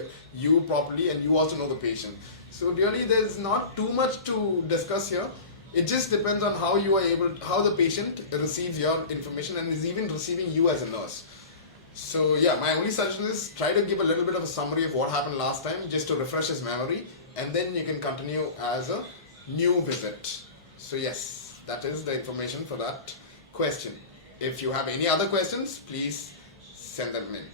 you properly, and you also know the patient. So really there's not too much to discuss here. It just depends on how the patient receives your information and is even receiving you as a nurse. So yeah, my only suggestion is try to give a little bit of a summary of what happened last time, just to refresh his memory, and then you can continue as a new visit. So yes, that is the information for that question. If you have any other questions, please send them in.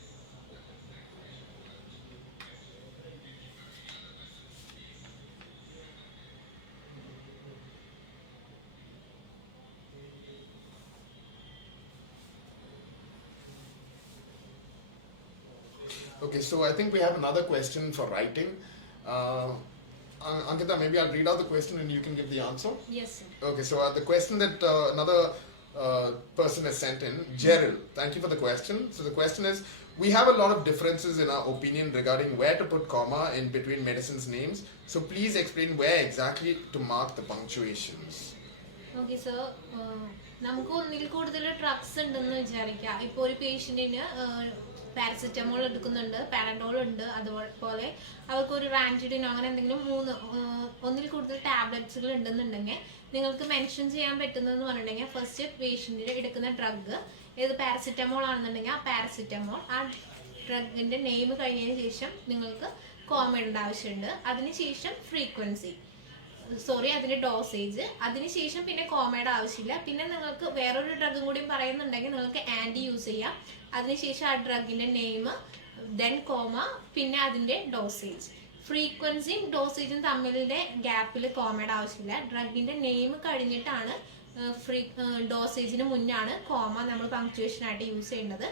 Okay, so I think we have another question for writing. Ankita, maybe I'll read out the question and you can give the answer. Yes, sir. Okay, so the question that another person has sent in, Gerald, thank you for the question. So the question is, we have a lot of differences in our opinion regarding where to put comma in between medicines' names. So please explain where exactly to mark the punctuations. Okay, sir. നമുക്ക് ഒന്നിൽ കൂടുതൽ ഡ്രഗ്സ് ഉണ്ടെന്ന് വിചാരിക്കാം. ഇപ്പോൾ ഒരു പേഷ്യന്റിന് പാരസെറ്റമോൾ എടുക്കുന്നുണ്ട്, പാരഡോൾ ഉണ്ട്, അതുപോലെ അവർക്കൊരു റാൻജിഡിനോ അങ്ങനെ എന്തെങ്കിലും ഒന്നിൽ കൂടുതൽ ടാബ്ലറ്റ്സുകൾ ഉണ്ടെന്നുണ്ടെങ്കിൽ നിങ്ങൾക്ക് മെൻഷൻ ചെയ്യാൻ പറ്റുന്നതെന്ന് പറഞ്ഞിട്ടുണ്ടെങ്കിൽ ഫസ്റ്റ് പേഷ്യന്റിന് എടുക്കുന്ന ഡ്രഗ് ഏത് പാരസെറ്റമോൾ ആണെന്നുണ്ടെങ്കിൽ ആ പാരസെറ്റമോൾ ആ ഡ്രഗിന്റെ നെയിം കഴിഞ്ഞതിന് ശേഷം നിങ്ങൾക്ക് കോമ ഇടേണ്ട ആവശ്യമുണ്ട്. അതിനുശേഷം ഫ്രീക്വൻസി, അതിന്റെ ഡോസേജ്, അതിനുശേഷം പിന്നെ കോമയുടെ ആവശ്യമില്ല. പിന്നെ നിങ്ങൾക്ക് വേറൊരു ഡ്രഗും കൂടി പറയുന്നുണ്ടെങ്കിൽ നിങ്ങൾക്ക് ആന്റി യൂസ് ചെയ്യാം. അതിനുശേഷം ആ ഡ്രഗിന്റെ നെയിം, ദെൻ കോമ, പിന്നെ അതിന്റെ ഡോസേജ്. ഫ്രീക്വൻസിയും ഡോസേജും തമ്മിലെ ഗ്യാപ്പിൽ കോമയുടെ ആവശ്യമില്ല. ഡ്രഗിന്റെ നെയിം കഴിഞ്ഞിട്ടാണ് ഡോസേജിന് മുന്നാണ് കോമ നമ്മൾ പങ്ക്ച്വേഷനായിട്ട് യൂസ് ചെയ്യേണ്ടത്.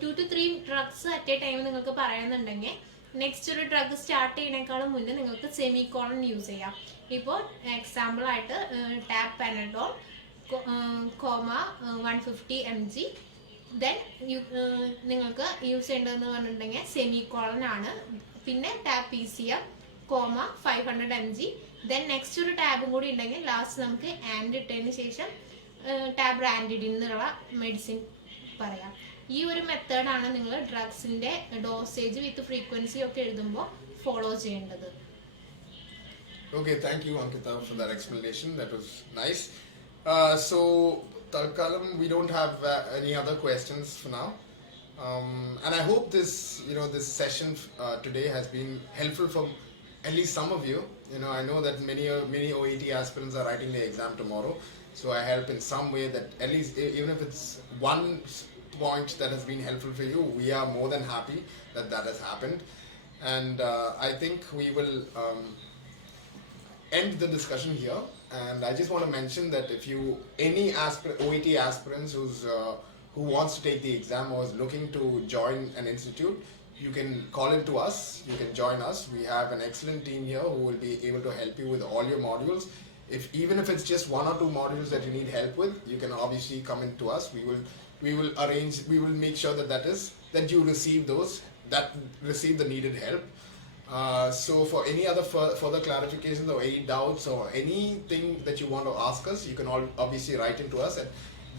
2 to 3 ഡ്രഗ്സ് അറ്റ് എ ടൈം നിങ്ങൾക്ക് പറയുന്നുണ്ടെങ്കിൽ നെക്സ്റ്റ് ഒരു ഡ്രഗ് സ്റ്റാർട്ട് ചെയ്യുന്നതിനേക്കാളും മുന്നേ നിങ്ങൾക്ക് സെമിക്കോളൻ യൂസ് ചെയ്യാം. ഇപ്പോൾ എക്സാമ്പിൾ ആയിട്ട് tab Panadol comma 150 mg, then നിങ്ങൾക്ക് യൂസ് ചെയ്യേണ്ടതെന്ന് പറഞ്ഞിട്ടുണ്ടെങ്കിൽ സെമിക്കോളൻ ആണ്. പിന്നെ tab PCM comma 500 mg, then next ഒരു ടാബും കൂടി ഉണ്ടെങ്കിൽ ലാസ്റ്റ് നമുക്ക് ആൻഡ് ഇട്ടതിന് ശേഷം ടാബ് റാൻഡിഡിൻ എന്നുള്ള മെഡിസിൻ പറയാം. ഈ ഒരു മെത്തേഡാണ് നിങ്ങൾ ഡ്രഗ്സിന്റെ ഡോസേജ് വിത്ത് ഫ്രീക്വൻസി ഒക്കെ എഴുതുമ്പോൾ ഫോളോ ചെയ്യേണ്ടത്. Okay, thank you Ankita for that explanation. That was nice. So Talkalam, we don't have any other questions for now. And I hope this session today has been helpful for at least some of you. I know that many OET aspirants are writing the exam tomorrow. So I help in some way that at least, even if it's one point that has been helpful for you, we are more than happy that has happened. And I think we will end the discussion here. And I just want to mention that if any OET aspirants who wants to take the exam or is looking to join an institute, you can call in to us, you can join us. We have an excellent team here who will be able to help you with all your modules. Even if it's just 1 or 2 modules that you need help with, you can obviously come in to us. We will make sure that you receive the needed help. So for any other further clarifications or any doubts or anything that you want to ask us, you can obviously write into us at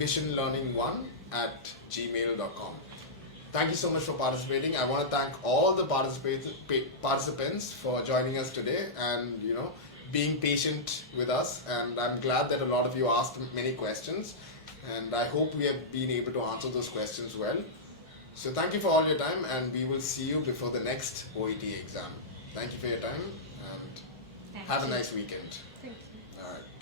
visionlearning1@gmail.com. Thank you so much for participating. I want to thank all the participants for joining us today and being patient with us. And I'm glad that a lot of you asked many questions, and I hope we have been able to answer those questions well. So thank you for all your time, and we will see you before the next OET exam. Thank you for your time, and have a nice weekend. Thank you. All right.